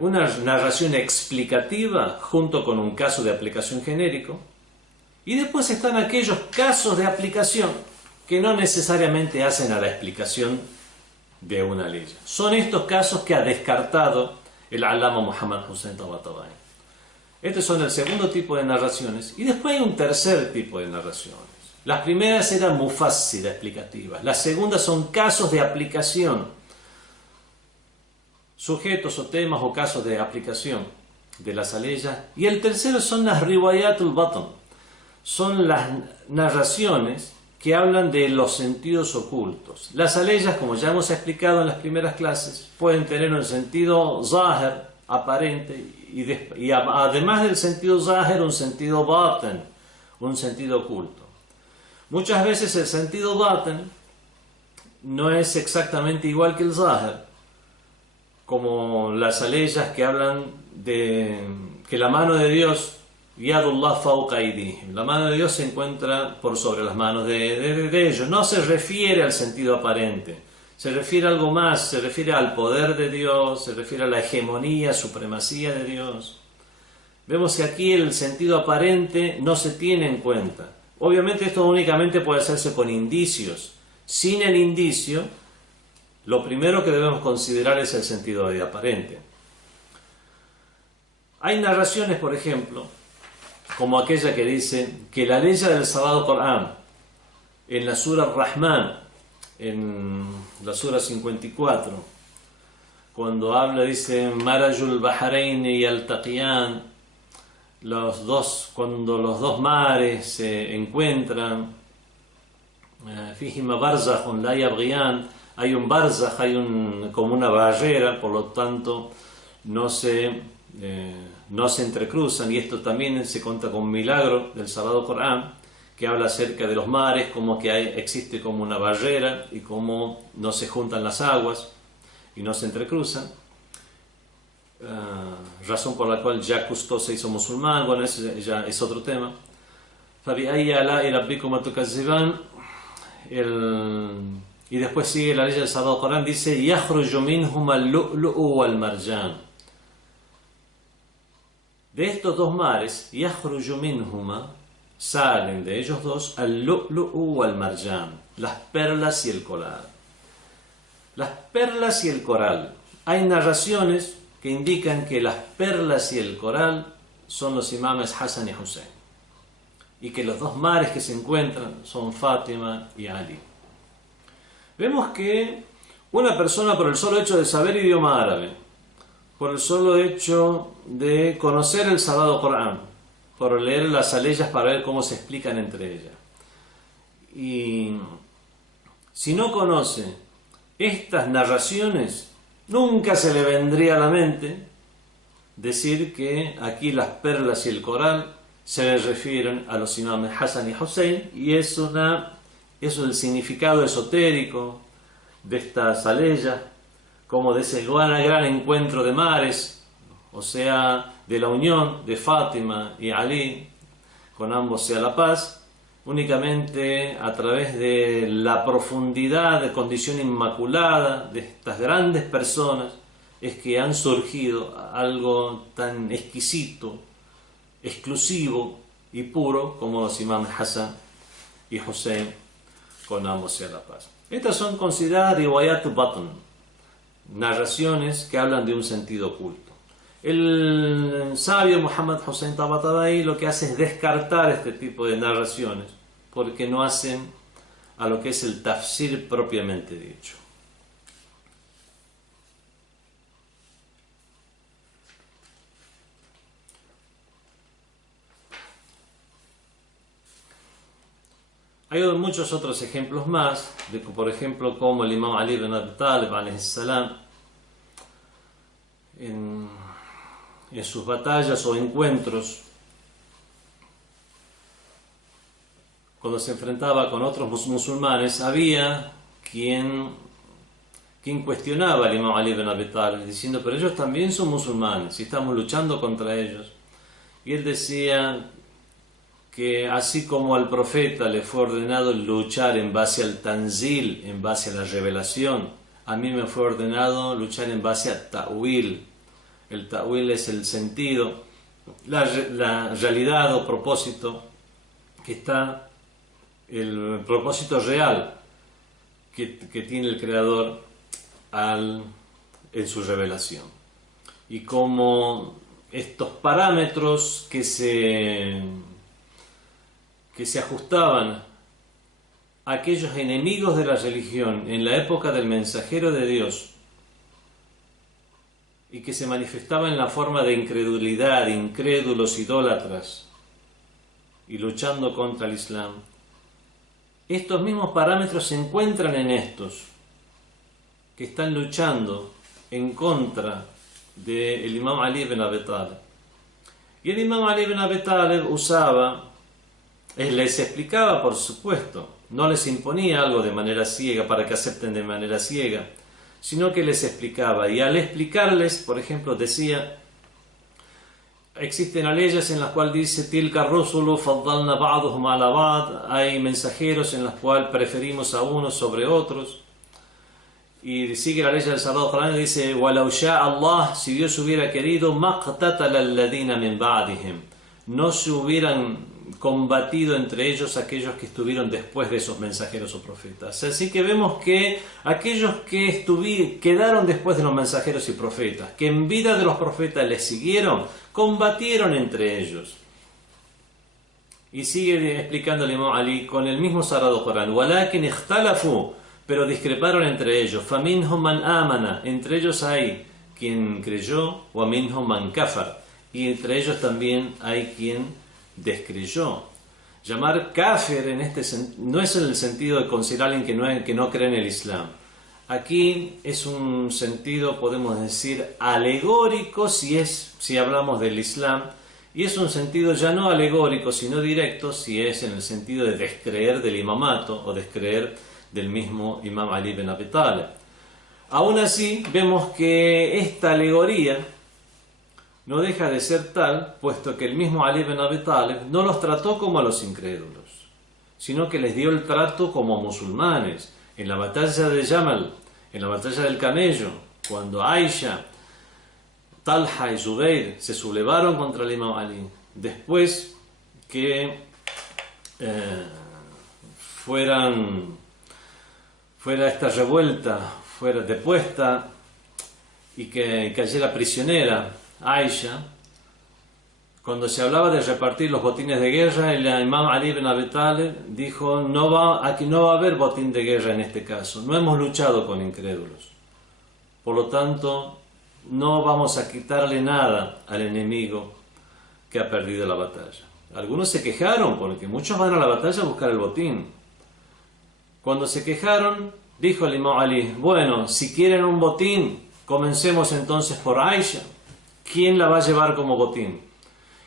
una narración explicativa junto con un caso de aplicación genérico, y después están aquellos casos de aplicación que no necesariamente hacen a la explicación de una ley. Son estos casos que ha descartado el Alama Muhammad Hussein Tabatabai. Estos son el segundo tipo de narraciones, y después hay un tercer tipo de narraciones. Las primeras eran mufassira, explicativas. Las segundas son casos de aplicación, sujetos o temas o casos de aplicación de las aleyas. Y el tercero son las riwayatul batn, son las narraciones que hablan de los sentidos ocultos. Las aleyas, como ya hemos explicado en las primeras clases, pueden tener un sentido zahir, aparente, y además del sentido zahir, un sentido batin, un sentido oculto. Muchas veces el sentido batin no es exactamente igual que el zahir, como las aleyas que hablan de que la mano de Dios, yadullah fawqa aydihim, la mano de Dios se encuentra por sobre las manos de ellos. No se refiere al sentido aparente, se refiere a algo más, se refiere al poder de Dios, se refiere a la hegemonía, supremacía de Dios. Vemos que aquí el sentido aparente no se tiene en cuenta. Obviamente esto únicamente puede hacerse con indicios. Sin el indicio, lo primero que debemos considerar es el sentido aparente. Hay narraciones, por ejemplo, como aquella que dice que la ley del Sagrado Corán, en la Sura Rahman, en la Sura 54, cuando habla, dice, Marajul Bahraini yaltaqiyan, cuando los dos mares se encuentran, فيهما برزخ لا يبغيان, hay un barzaj, como una barrera, por lo tanto no se entrecruzan, y esto también se cuenta con un milagro del Sagrado Corán que habla acerca de los mares, como que existe como una barrera y como no se juntan las aguas y no se entrecruzan, razón por la cual Jacques Cousteau se hizo musulmán. Bueno, eso ya es otro tema. Y después sigue la ley del Sagrado Corán, dice يَخْرُجُ مِنْهُمَا اللُّؤْلُؤُ وَالْمَرْجَانُ. De estos dos mares, يَخْرُجُ مِنْهُمَا, salen de ellos dos al-lu'lu'u wal-marjan, las perlas y el coral. Las perlas y el coral. Hay narraciones que indican que las perlas y el coral son los imames Hassan y Hussein, y que los dos mares que se encuentran son Fátima y Ali. Vemos que una persona, por el solo hecho de saber idioma árabe, por el solo hecho de conocer el Sagrado Corán, por leer las aleyas para ver cómo se explican entre ellas, y si no conoce estas narraciones, nunca se le vendría a la mente decir que aquí las perlas y el coral se le refieren a los imames Hassan y Hussein, y eso es el significado esotérico de estas aleyas, como de ese gran encuentro de mares, o sea, de la unión de Fátima y Ali, con ambos sea la paz, únicamente a través de la profundidad de condición inmaculada de estas grandes personas es que han surgido algo tan exquisito, exclusivo y puro como los imames Hassan y Hussein, con ambos sea la paz. Estas son consideradas riwayat batn, narraciones que hablan de un sentido oculto. El sabio Muhammad Hussein Tabatabai lo que hace es descartar este tipo de narraciones porque no hacen a lo que es el tafsir propiamente dicho. Hay muchos otros ejemplos más, por ejemplo, como el imam Ali ibn Abi Talib alayhi salam, en sus batallas o encuentros, cuando se enfrentaba con otros musulmanes, había quien cuestionaba al imam Ali ibn Abi Talib, diciendo, pero ellos también son musulmanes y estamos luchando contra ellos. Y él decía que así como al profeta le fue ordenado luchar en base al tanzil, en base a la revelación, a mí me fue ordenado luchar en base al ta'wil. El ta'wil es el sentido, la realidad o propósito que está, el propósito real que tiene el Creador en su revelación. Y como estos parámetros que se ajustaban a aquellos enemigos de la religión en la época del mensajero de Dios y que se manifestaban en la forma de incredulidad, incrédulos, idólatras y luchando contra el Islam, estos mismos parámetros se encuentran en estos que están luchando en contra del imam Ali ibn Abi Talib. Y el imam Ali ibn Abi Talib les explicaba, por supuesto, no les imponía algo de manera ciega para que acepten de manera ciega, sino que les explicaba, y al explicarles, por ejemplo, decía, existen leyes en las cuales dice tilka rusulu faddalna ba'duhum ala ba'd, hay mensajeros en las cuales preferimos a unos sobre otros, y sigue la ley del Sagrado Corán y dice walau sha'a Allah, si Dios hubiera querido, maqtatala alladhina min ba'dihim, no se hubieran combatido entre ellos aquellos que estuvieron después de esos mensajeros o profetas. Así que vemos que aquellos que quedaron después de los mensajeros y profetas, que en vida de los profetas les siguieron, combatieron entre ellos. Y sigue explicando el imam Ali con el mismo Sagrado Corán, walakin ikhtalafu, pero discreparon entre ellos, faminhum man amana, entre ellos hay quien creyó, wa minhum man kafar, y entre ellos también hay quien descreyó. Llamar kafir no es en el sentido de considerar a alguien que no cree en el Islam. Aquí es un sentido, podemos decir, alegórico si hablamos del Islam, y es un sentido ya no alegórico, sino directo, si es en el sentido de descreer del imamato o descreer del mismo Imam Ali ibn Abi Talib. Aún así, vemos que esta alegoría no deja de ser tal, puesto que el mismo Ali ibn Abi Talib no los trató como a los incrédulos, sino que les dio el trato como musulmanes. En la batalla de Jamal, en la batalla del camello, cuando Aisha, Talha y Zubayr se sublevaron contra el Imam Ali, después que fuera esta revuelta, fuera depuesta y que cayera prisionera Aisha, cuando se hablaba de repartir los botines de guerra, el Imam Ali ibn Abi Talib dijo: aquí no va a haber botín de guerra en este caso, no hemos luchado con incrédulos, por lo tanto no vamos a quitarle nada al enemigo que ha perdido la batalla. Algunos se quejaron porque muchos van a la batalla a buscar el botín. Cuando se quejaron, dijo el Imam Ali: bueno, si quieren un botín, comencemos entonces por Aisha. ¿Quién la va a llevar como botín?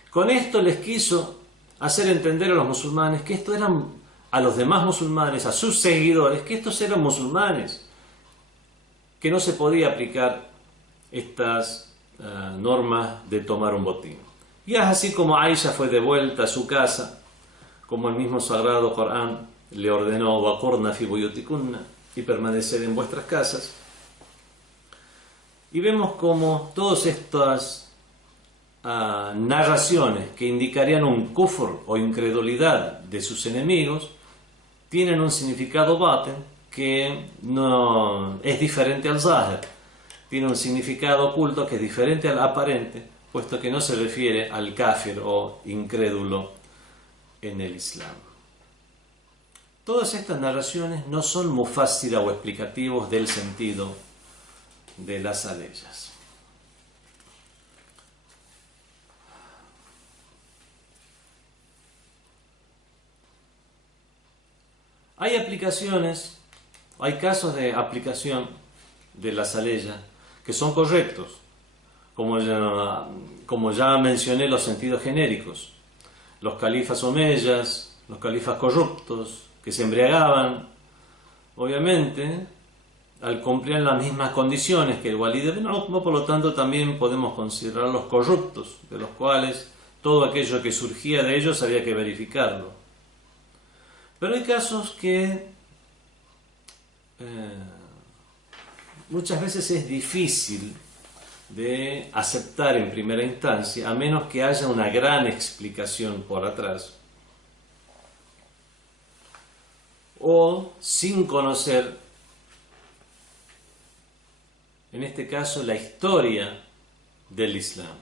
Con esto les quiso hacer entender a los musulmanes que estos eran, a los demás musulmanes, a sus seguidores, que estos eran musulmanes, que no se podía aplicar estas normas de tomar un botín. Y es así como Aisha fue devuelta a su casa, como el mismo Sagrado Corán le ordenó: waqurna fi buyutikunna, y permanecer en vuestras casas. Y vemos como todas estas narraciones que indicarían un kufr o incredulidad de sus enemigos tienen un significado baten que no es diferente al zahir, tiene un significado oculto que es diferente al aparente, puesto que no se refiere al kafir o incrédulo en el Islam. Todas estas narraciones no son mufassira o explicativos del sentido de las aleyas. Hay aplicaciones, hay casos de aplicación de las aleyas que son correctos, como ya mencioné, los sentidos genéricos. Los califas omeyas, los califas corruptos que se embriagaban, obviamente, al cumplir las mismas condiciones que el Walid ibn Uqba, por lo tanto también podemos considerarlos corruptos, de los cuales todo aquello que surgía de ellos había que verificarlo. Pero hay casos que muchas veces es difícil de aceptar en primera instancia, a menos que haya una gran explicación por atrás, o sin conocer, en este caso, la historia del Islam.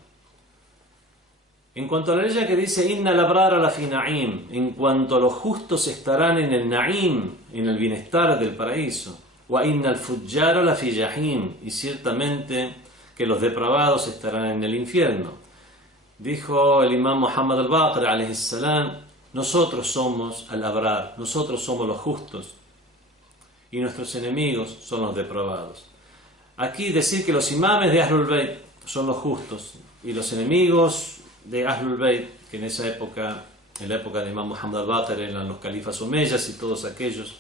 En cuanto a la ley que dice Inna al-abrara lafi na'im, en cuanto a los justos estarán en el na'im, en el bienestar del paraíso, wa inna al-fujjara lafi jahim, y ciertamente que los depravados estarán en el infierno. Dijo el imam Muhammad al-Baqir alayhi salam: nosotros somos al-abrar, nosotros somos los justos, y nuestros enemigos son los depravados. Aquí decir que los imames de Ahlul Bayt son los justos y los enemigos de Ahlul Bayt, que en esa época, en la época de Imam Muhammad al-Baqir, eran los califas omeyas y todos aquellos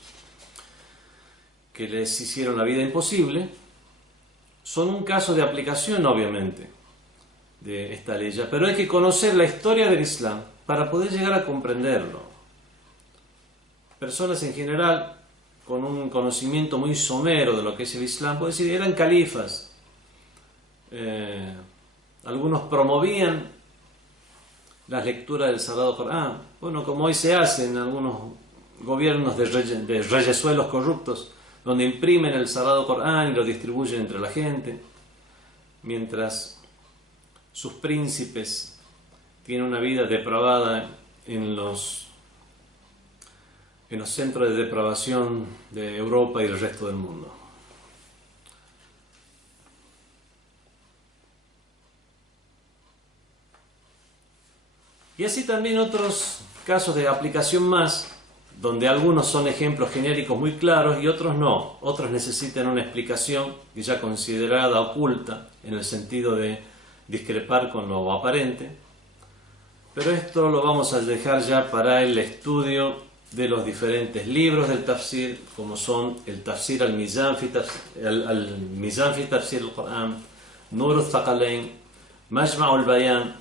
que les hicieron la vida imposible, son un caso de aplicación, obviamente, de esta ley, pero hay que conocer la historia del Islam para poder llegar a comprenderlo. Personas en general con un conocimiento muy somero de lo que es el Islam, puede decir, eran califas. Algunos promovían las lecturas del Sagrado Corán, bueno, como hoy se hace en algunos gobiernos de reyesuelos corruptos, donde imprimen el Sagrado Corán y lo distribuyen entre la gente, mientras sus príncipes tienen una vida depravada en los centros de depravación de Europa y el resto del mundo. Y así también otros casos de aplicación más, donde algunos son ejemplos genéricos muy claros y otros no. Otros necesitan una explicación que ya considerada oculta, en el sentido de discrepar con lo aparente. Pero esto lo vamos a dejar ya para el estudio de los diferentes libros del tafsir, como son el Tafsir al-Mizan fi Tafsir al-Quran, Nur al-Thaqalain, Majma' al-Bayan,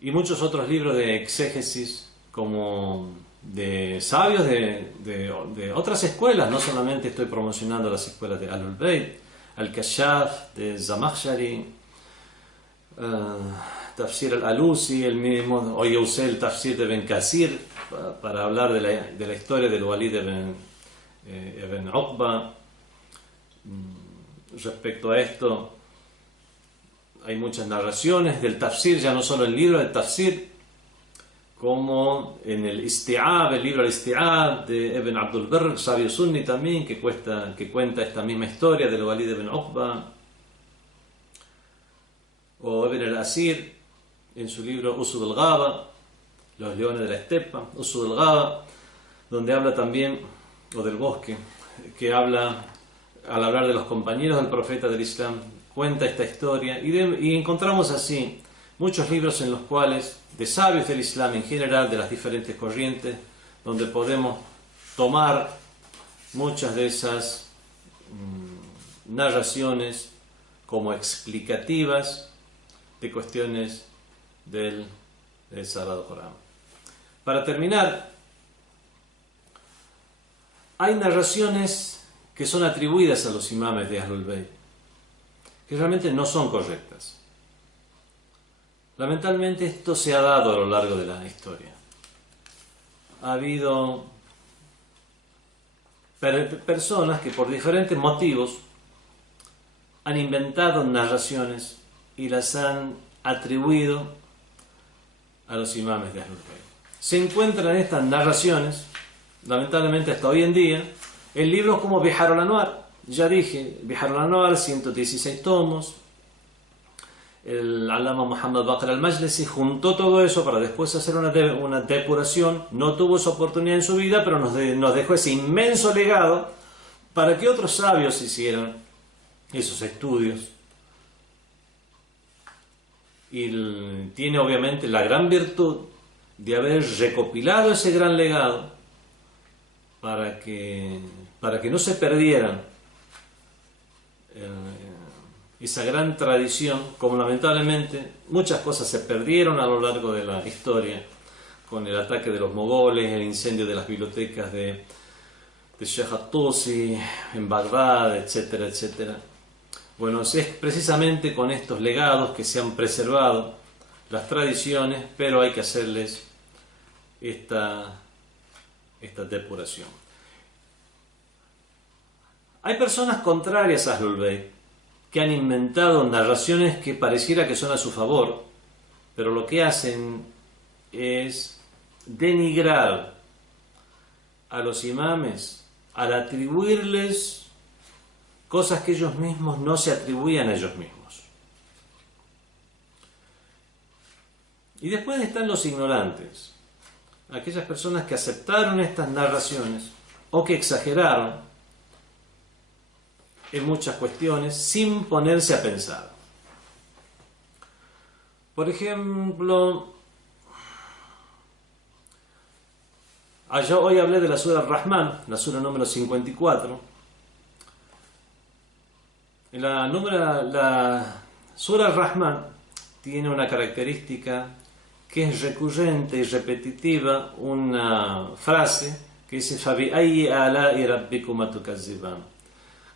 y muchos otros libros de exégesis, como de sabios de otras escuelas. No solamente estoy promocionando las escuelas de Ahlul Bayt, Al-Kashaf, de Zamakhshari, Tafsir al-Alusi, el mismo. Hoy usé el Tafsir de Ben Kasir para hablar de la historia del Walid ibn Uqba. Respecto a esto, hay muchas narraciones del tafsir, ya no solo en el libro del tafsir, como en el Isti'ab, el libro Al-Isti'ab de Ibn Abdul Barr, sabio sunni también, que cuenta esta misma historia del Walid ibn Uqba, o Ibn al-Asir en su libro Usud al-Ghaba, los leones de la estepa, Usud al-Ghaba, donde habla también, o del bosque, que habla, al hablar de los compañeros del profeta del Islam, cuenta esta historia, y encontramos así muchos libros en los cuales, de sabios del Islam en general, de las diferentes corrientes, donde podemos tomar muchas de esas narraciones como explicativas de cuestiones del Sagrado Corán. Para terminar, hay narraciones que son atribuidas a los imames de Ahlul Bayt, que realmente no son correctas. Lamentablemente esto se ha dado a lo largo de la historia. Ha habido personas que por diferentes motivos han inventado narraciones y las han atribuido a los imames de Ahlul Bayt. Se encuentran estas narraciones, lamentablemente hasta hoy en día, en libros como Bihar al-Anwar. Ya dije, Bihar al-Anwar, 116 tomos. El Allama Muhammad Baqir al-Majlisi juntó todo eso para después hacer una depuración. No tuvo esa oportunidad en su vida, pero nos dejó ese inmenso legado para que otros sabios hicieran esos estudios. Y tiene obviamente la gran virtud de haber recopilado ese gran legado para que no se perdieran esa gran tradición, como lamentablemente muchas cosas se perdieron a lo largo de la historia, con el ataque de los mogoles, el incendio de las bibliotecas de Sheikh al-Tusi en Bagdad, etcétera, etcétera. Bueno, es precisamente con estos legados que se han preservado las tradiciones, pero hay que hacerles esta depuración. Hay personas contrarias a Ahlul Bayt que han inventado narraciones que pareciera que son a su favor, pero lo que hacen es denigrar a los imames al atribuirles cosas que ellos mismos no se atribuían a ellos mismos. Y después están los ignorantes, aquellas personas que aceptaron estas narraciones o que exageraron en muchas cuestiones sin ponerse a pensar. Por ejemplo, yo hoy hablé de la sura Ar-Rahman, la sura número 54. La sura Ar-Rahman tiene una característica que es recurrente y repetitiva, una frase que dice فَبِأَيِّ آلَاءِ رَبِّكُمَا تُكَذِّبَانِ.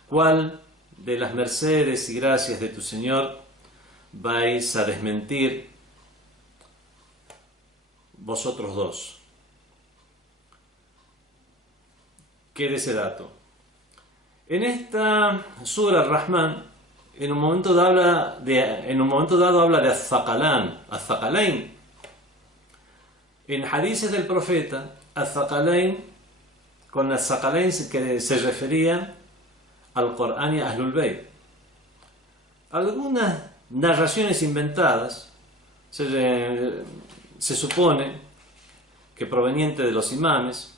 ¿Cuál de las mercedes y gracias de tu Señor vais a desmentir vosotros dos? Quede ese dato. En esta sura Ar-Rahman, en un momento dado habla de Al-Thaqalain. En hadices del profeta, Al-Thaqalain, con Al-Thaqalain que se refería al Corán y a Ahlul Bayt. algunas narraciones inventadas, se supone que proveniente de los imames,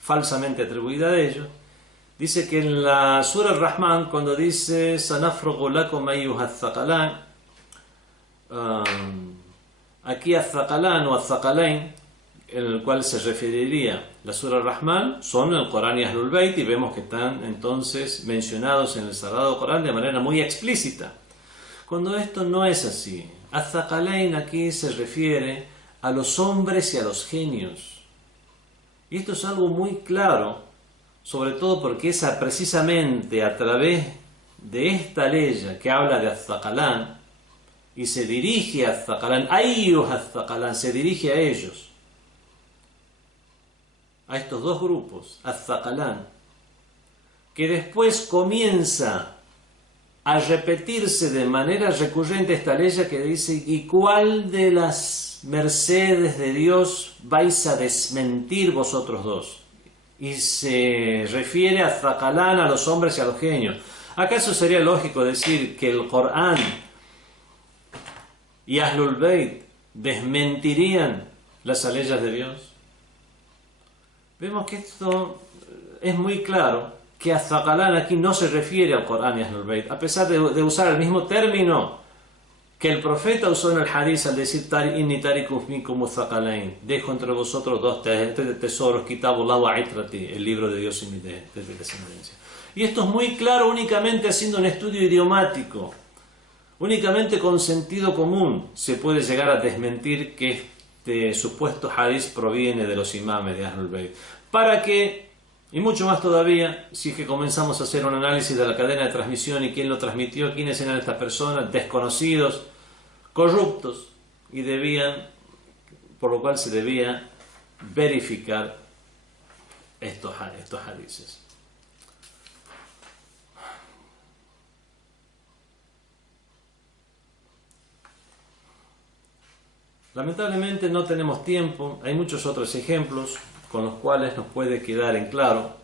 falsamente atribuida a ellos. Dice que en la Sura Al-Rahman, cuando dice Sanafrugu lakum ayyuha ath-thaqalan, aquí ath-thaqalan o ath-thaqalain, en el cual se referiría la Sura Al-Rahman, son el Corán y Ahlul Bayt, y vemos que están entonces mencionados en el Sagrado Corán de manera muy explícita. Cuando esto no es así, ath-thaqalain aquí se refiere a los hombres y a los genios. Y esto es algo muy claro, sobre todo porque es precisamente a través de esta ley que habla de ath-thaqalan y se dirige a ath-thaqalan, ayyuha ath-thaqalan, se dirige a ellos, a estos dos grupos, ath-thaqalan, que después comienza a repetirse de manera recurrente esta ley que dice: ¿y cuál de las mercedes de Dios vais a desmentir vosotros dos? Y se refiere a Thaqalan, a los hombres y a los genios. ¿Acaso sería lógico decir que el Corán y Ahlul Bayt desmentirían las leyes de Dios? Vemos que esto es muy claro, que a Thaqalan aquí no se refiere al Corán y Ahlul Bayt, a pesar de usar el mismo término que el profeta usó en el hadith al decir inni tarikum minkum thaqalain, dejo entre vosotros dos tesoros, kitabullah wa itrati, el libro de Dios y mi descendencia. Y esto es muy claro únicamente haciendo un estudio idiomático, únicamente con sentido común se puede llegar a desmentir que este supuesto hadith proviene de los imames de Ahlul Bayt. Para que, y mucho más todavía, si es que comenzamos a hacer un análisis de la cadena de transmisión y quién lo transmitió, quiénes eran estas personas, desconocidos, corruptos, y por lo cual se debía verificar estos hadices. Lamentablemente no tenemos tiempo, hay muchos otros ejemplos con los cuales nos puede quedar en claro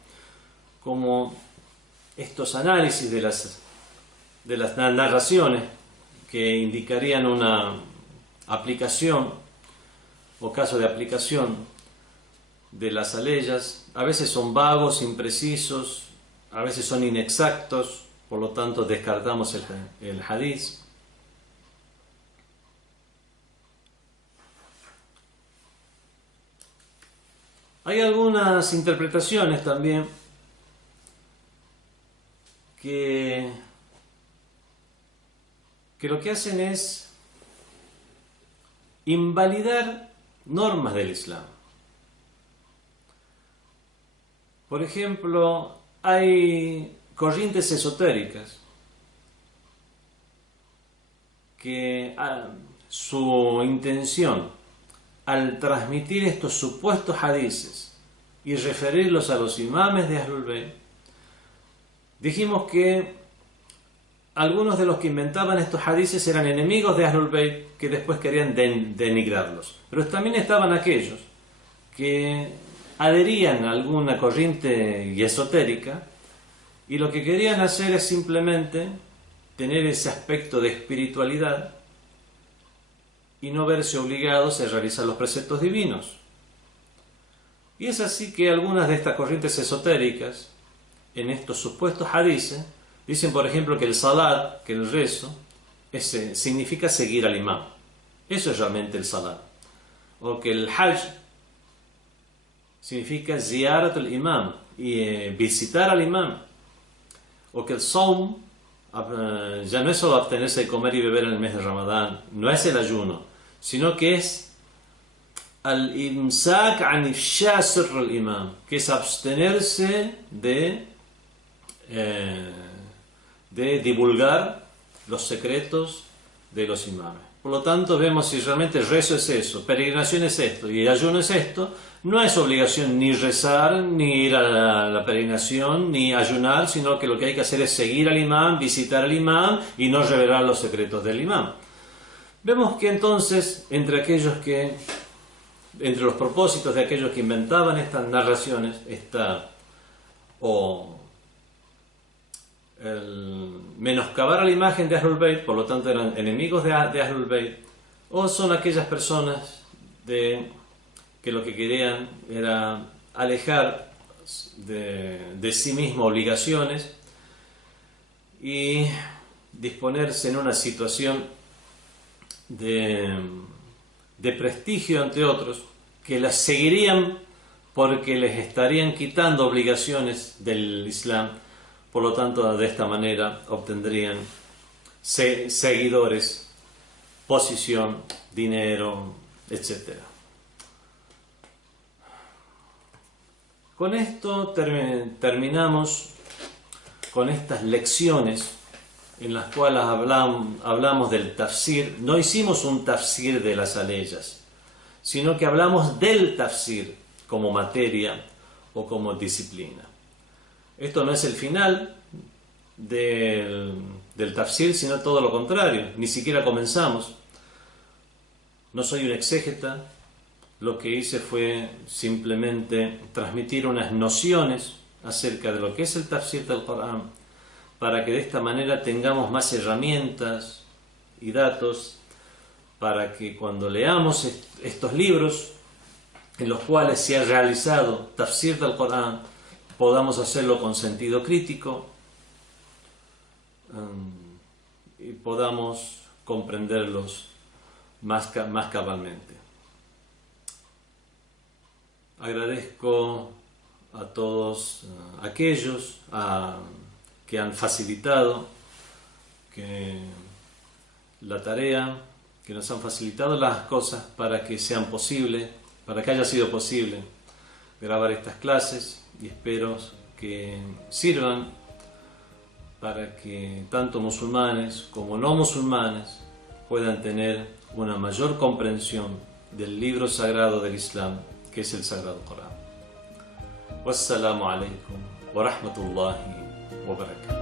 como estos análisis de las narraciones que indicarían una aplicación o caso de aplicación de las aleyas, a veces son vagos, imprecisos, a veces son inexactos, por lo tanto descartamos el hadith. Hay algunas interpretaciones también que lo que hacen es invalidar normas del Islam. Por ejemplo, hay corrientes esotéricas que su intención al transmitir estos supuestos hadices y referirlos a los imames de Ahlul Bayt, dijimos que algunos de los que inventaban estos hadices eran enemigos de Ahlul Bayt que después querían denigrarlos. Pero también estaban aquellos que adherían a alguna corriente esotérica y lo que querían hacer es simplemente tener ese aspecto de espiritualidad y no verse obligados a realizar los preceptos divinos. Y es así que algunas de estas corrientes esotéricas, en estos supuestos hadices, dicen por ejemplo que el salat, que el rezo, significa seguir al imam. Eso es realmente el salat. O que el hajj significa ziyarat al imam, y visitar al imam. O que el saum ya no es solo abstenerse de comer y beber en el mes de Ramadán, no es el ayuno, sino que es al-imsak an ifsha sirr al-imam, que es abstenerse de divulgar los secretos de los imames. Por lo tanto, vemos si realmente el rezo es eso, peregrinación es esto y el ayuno es esto. No es obligación ni rezar, ni ir a la peregrinación, ni ayunar, sino que lo que hay que hacer es seguir al imam, visitar al imam y no revelar los secretos del imam. Vemos que entonces, entre los propósitos de aquellos que inventaban estas narraciones, menoscabar la imagen de Ahlul Bayt, por lo tanto eran enemigos de Ahlul Bayt, o son aquellas personas que lo que querían era alejar de sí mismo obligaciones y disponerse en una situación de prestigio ante otros, que las seguirían porque les estarían quitando obligaciones del Islam. Por lo tanto, de esta manera obtendrían seguidores, posición, dinero, etc. Con esto terminamos con estas lecciones en las cuales hablamos del tafsir. No hicimos un tafsir de las aleyas, sino que hablamos del tafsir como materia o como disciplina. Esto no es el final del tafsir, sino todo lo contrario. Ni siquiera comenzamos. No soy un exégeta. Lo que hice fue simplemente transmitir unas nociones acerca de lo que es el tafsir del Corán, para que de esta manera tengamos más herramientas y datos para que cuando leamos estos libros en los cuales se ha realizado tafsir del Corán, podamos hacerlo con sentido crítico y podamos comprenderlos más cabalmente. Agradezco a todos aquellos que han facilitado la tarea, que nos han facilitado las cosas para que sean posibles, para que haya sido posible grabar estas clases, y espero que sirvan para que tanto musulmanes como no musulmanes puedan tener una mayor comprensión del libro sagrado del Islam, que es el Sagrado Corán. Wassalamu alaikum wa rahmatullahi wa barakatuh.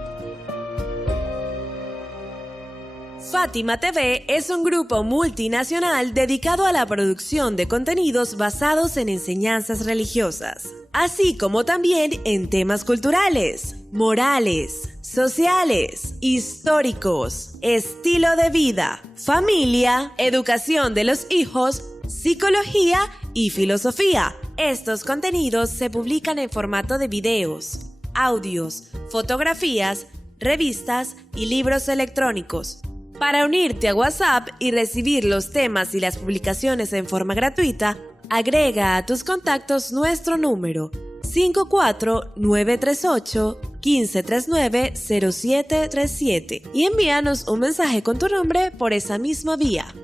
Fátima TV es un grupo multinacional dedicado a la producción de contenidos basados en enseñanzas religiosas, así como también en temas culturales, morales, sociales, históricos, estilo de vida, familia, educación de los hijos, psicología y filosofía. Estos contenidos se publican en formato de videos, audios, fotografías, revistas y libros electrónicos. Para unirte a WhatsApp y recibir los temas y las publicaciones en forma gratuita, agrega a tus contactos nuestro número 54938-1539-0737 y envíanos un mensaje con tu nombre por esa misma vía.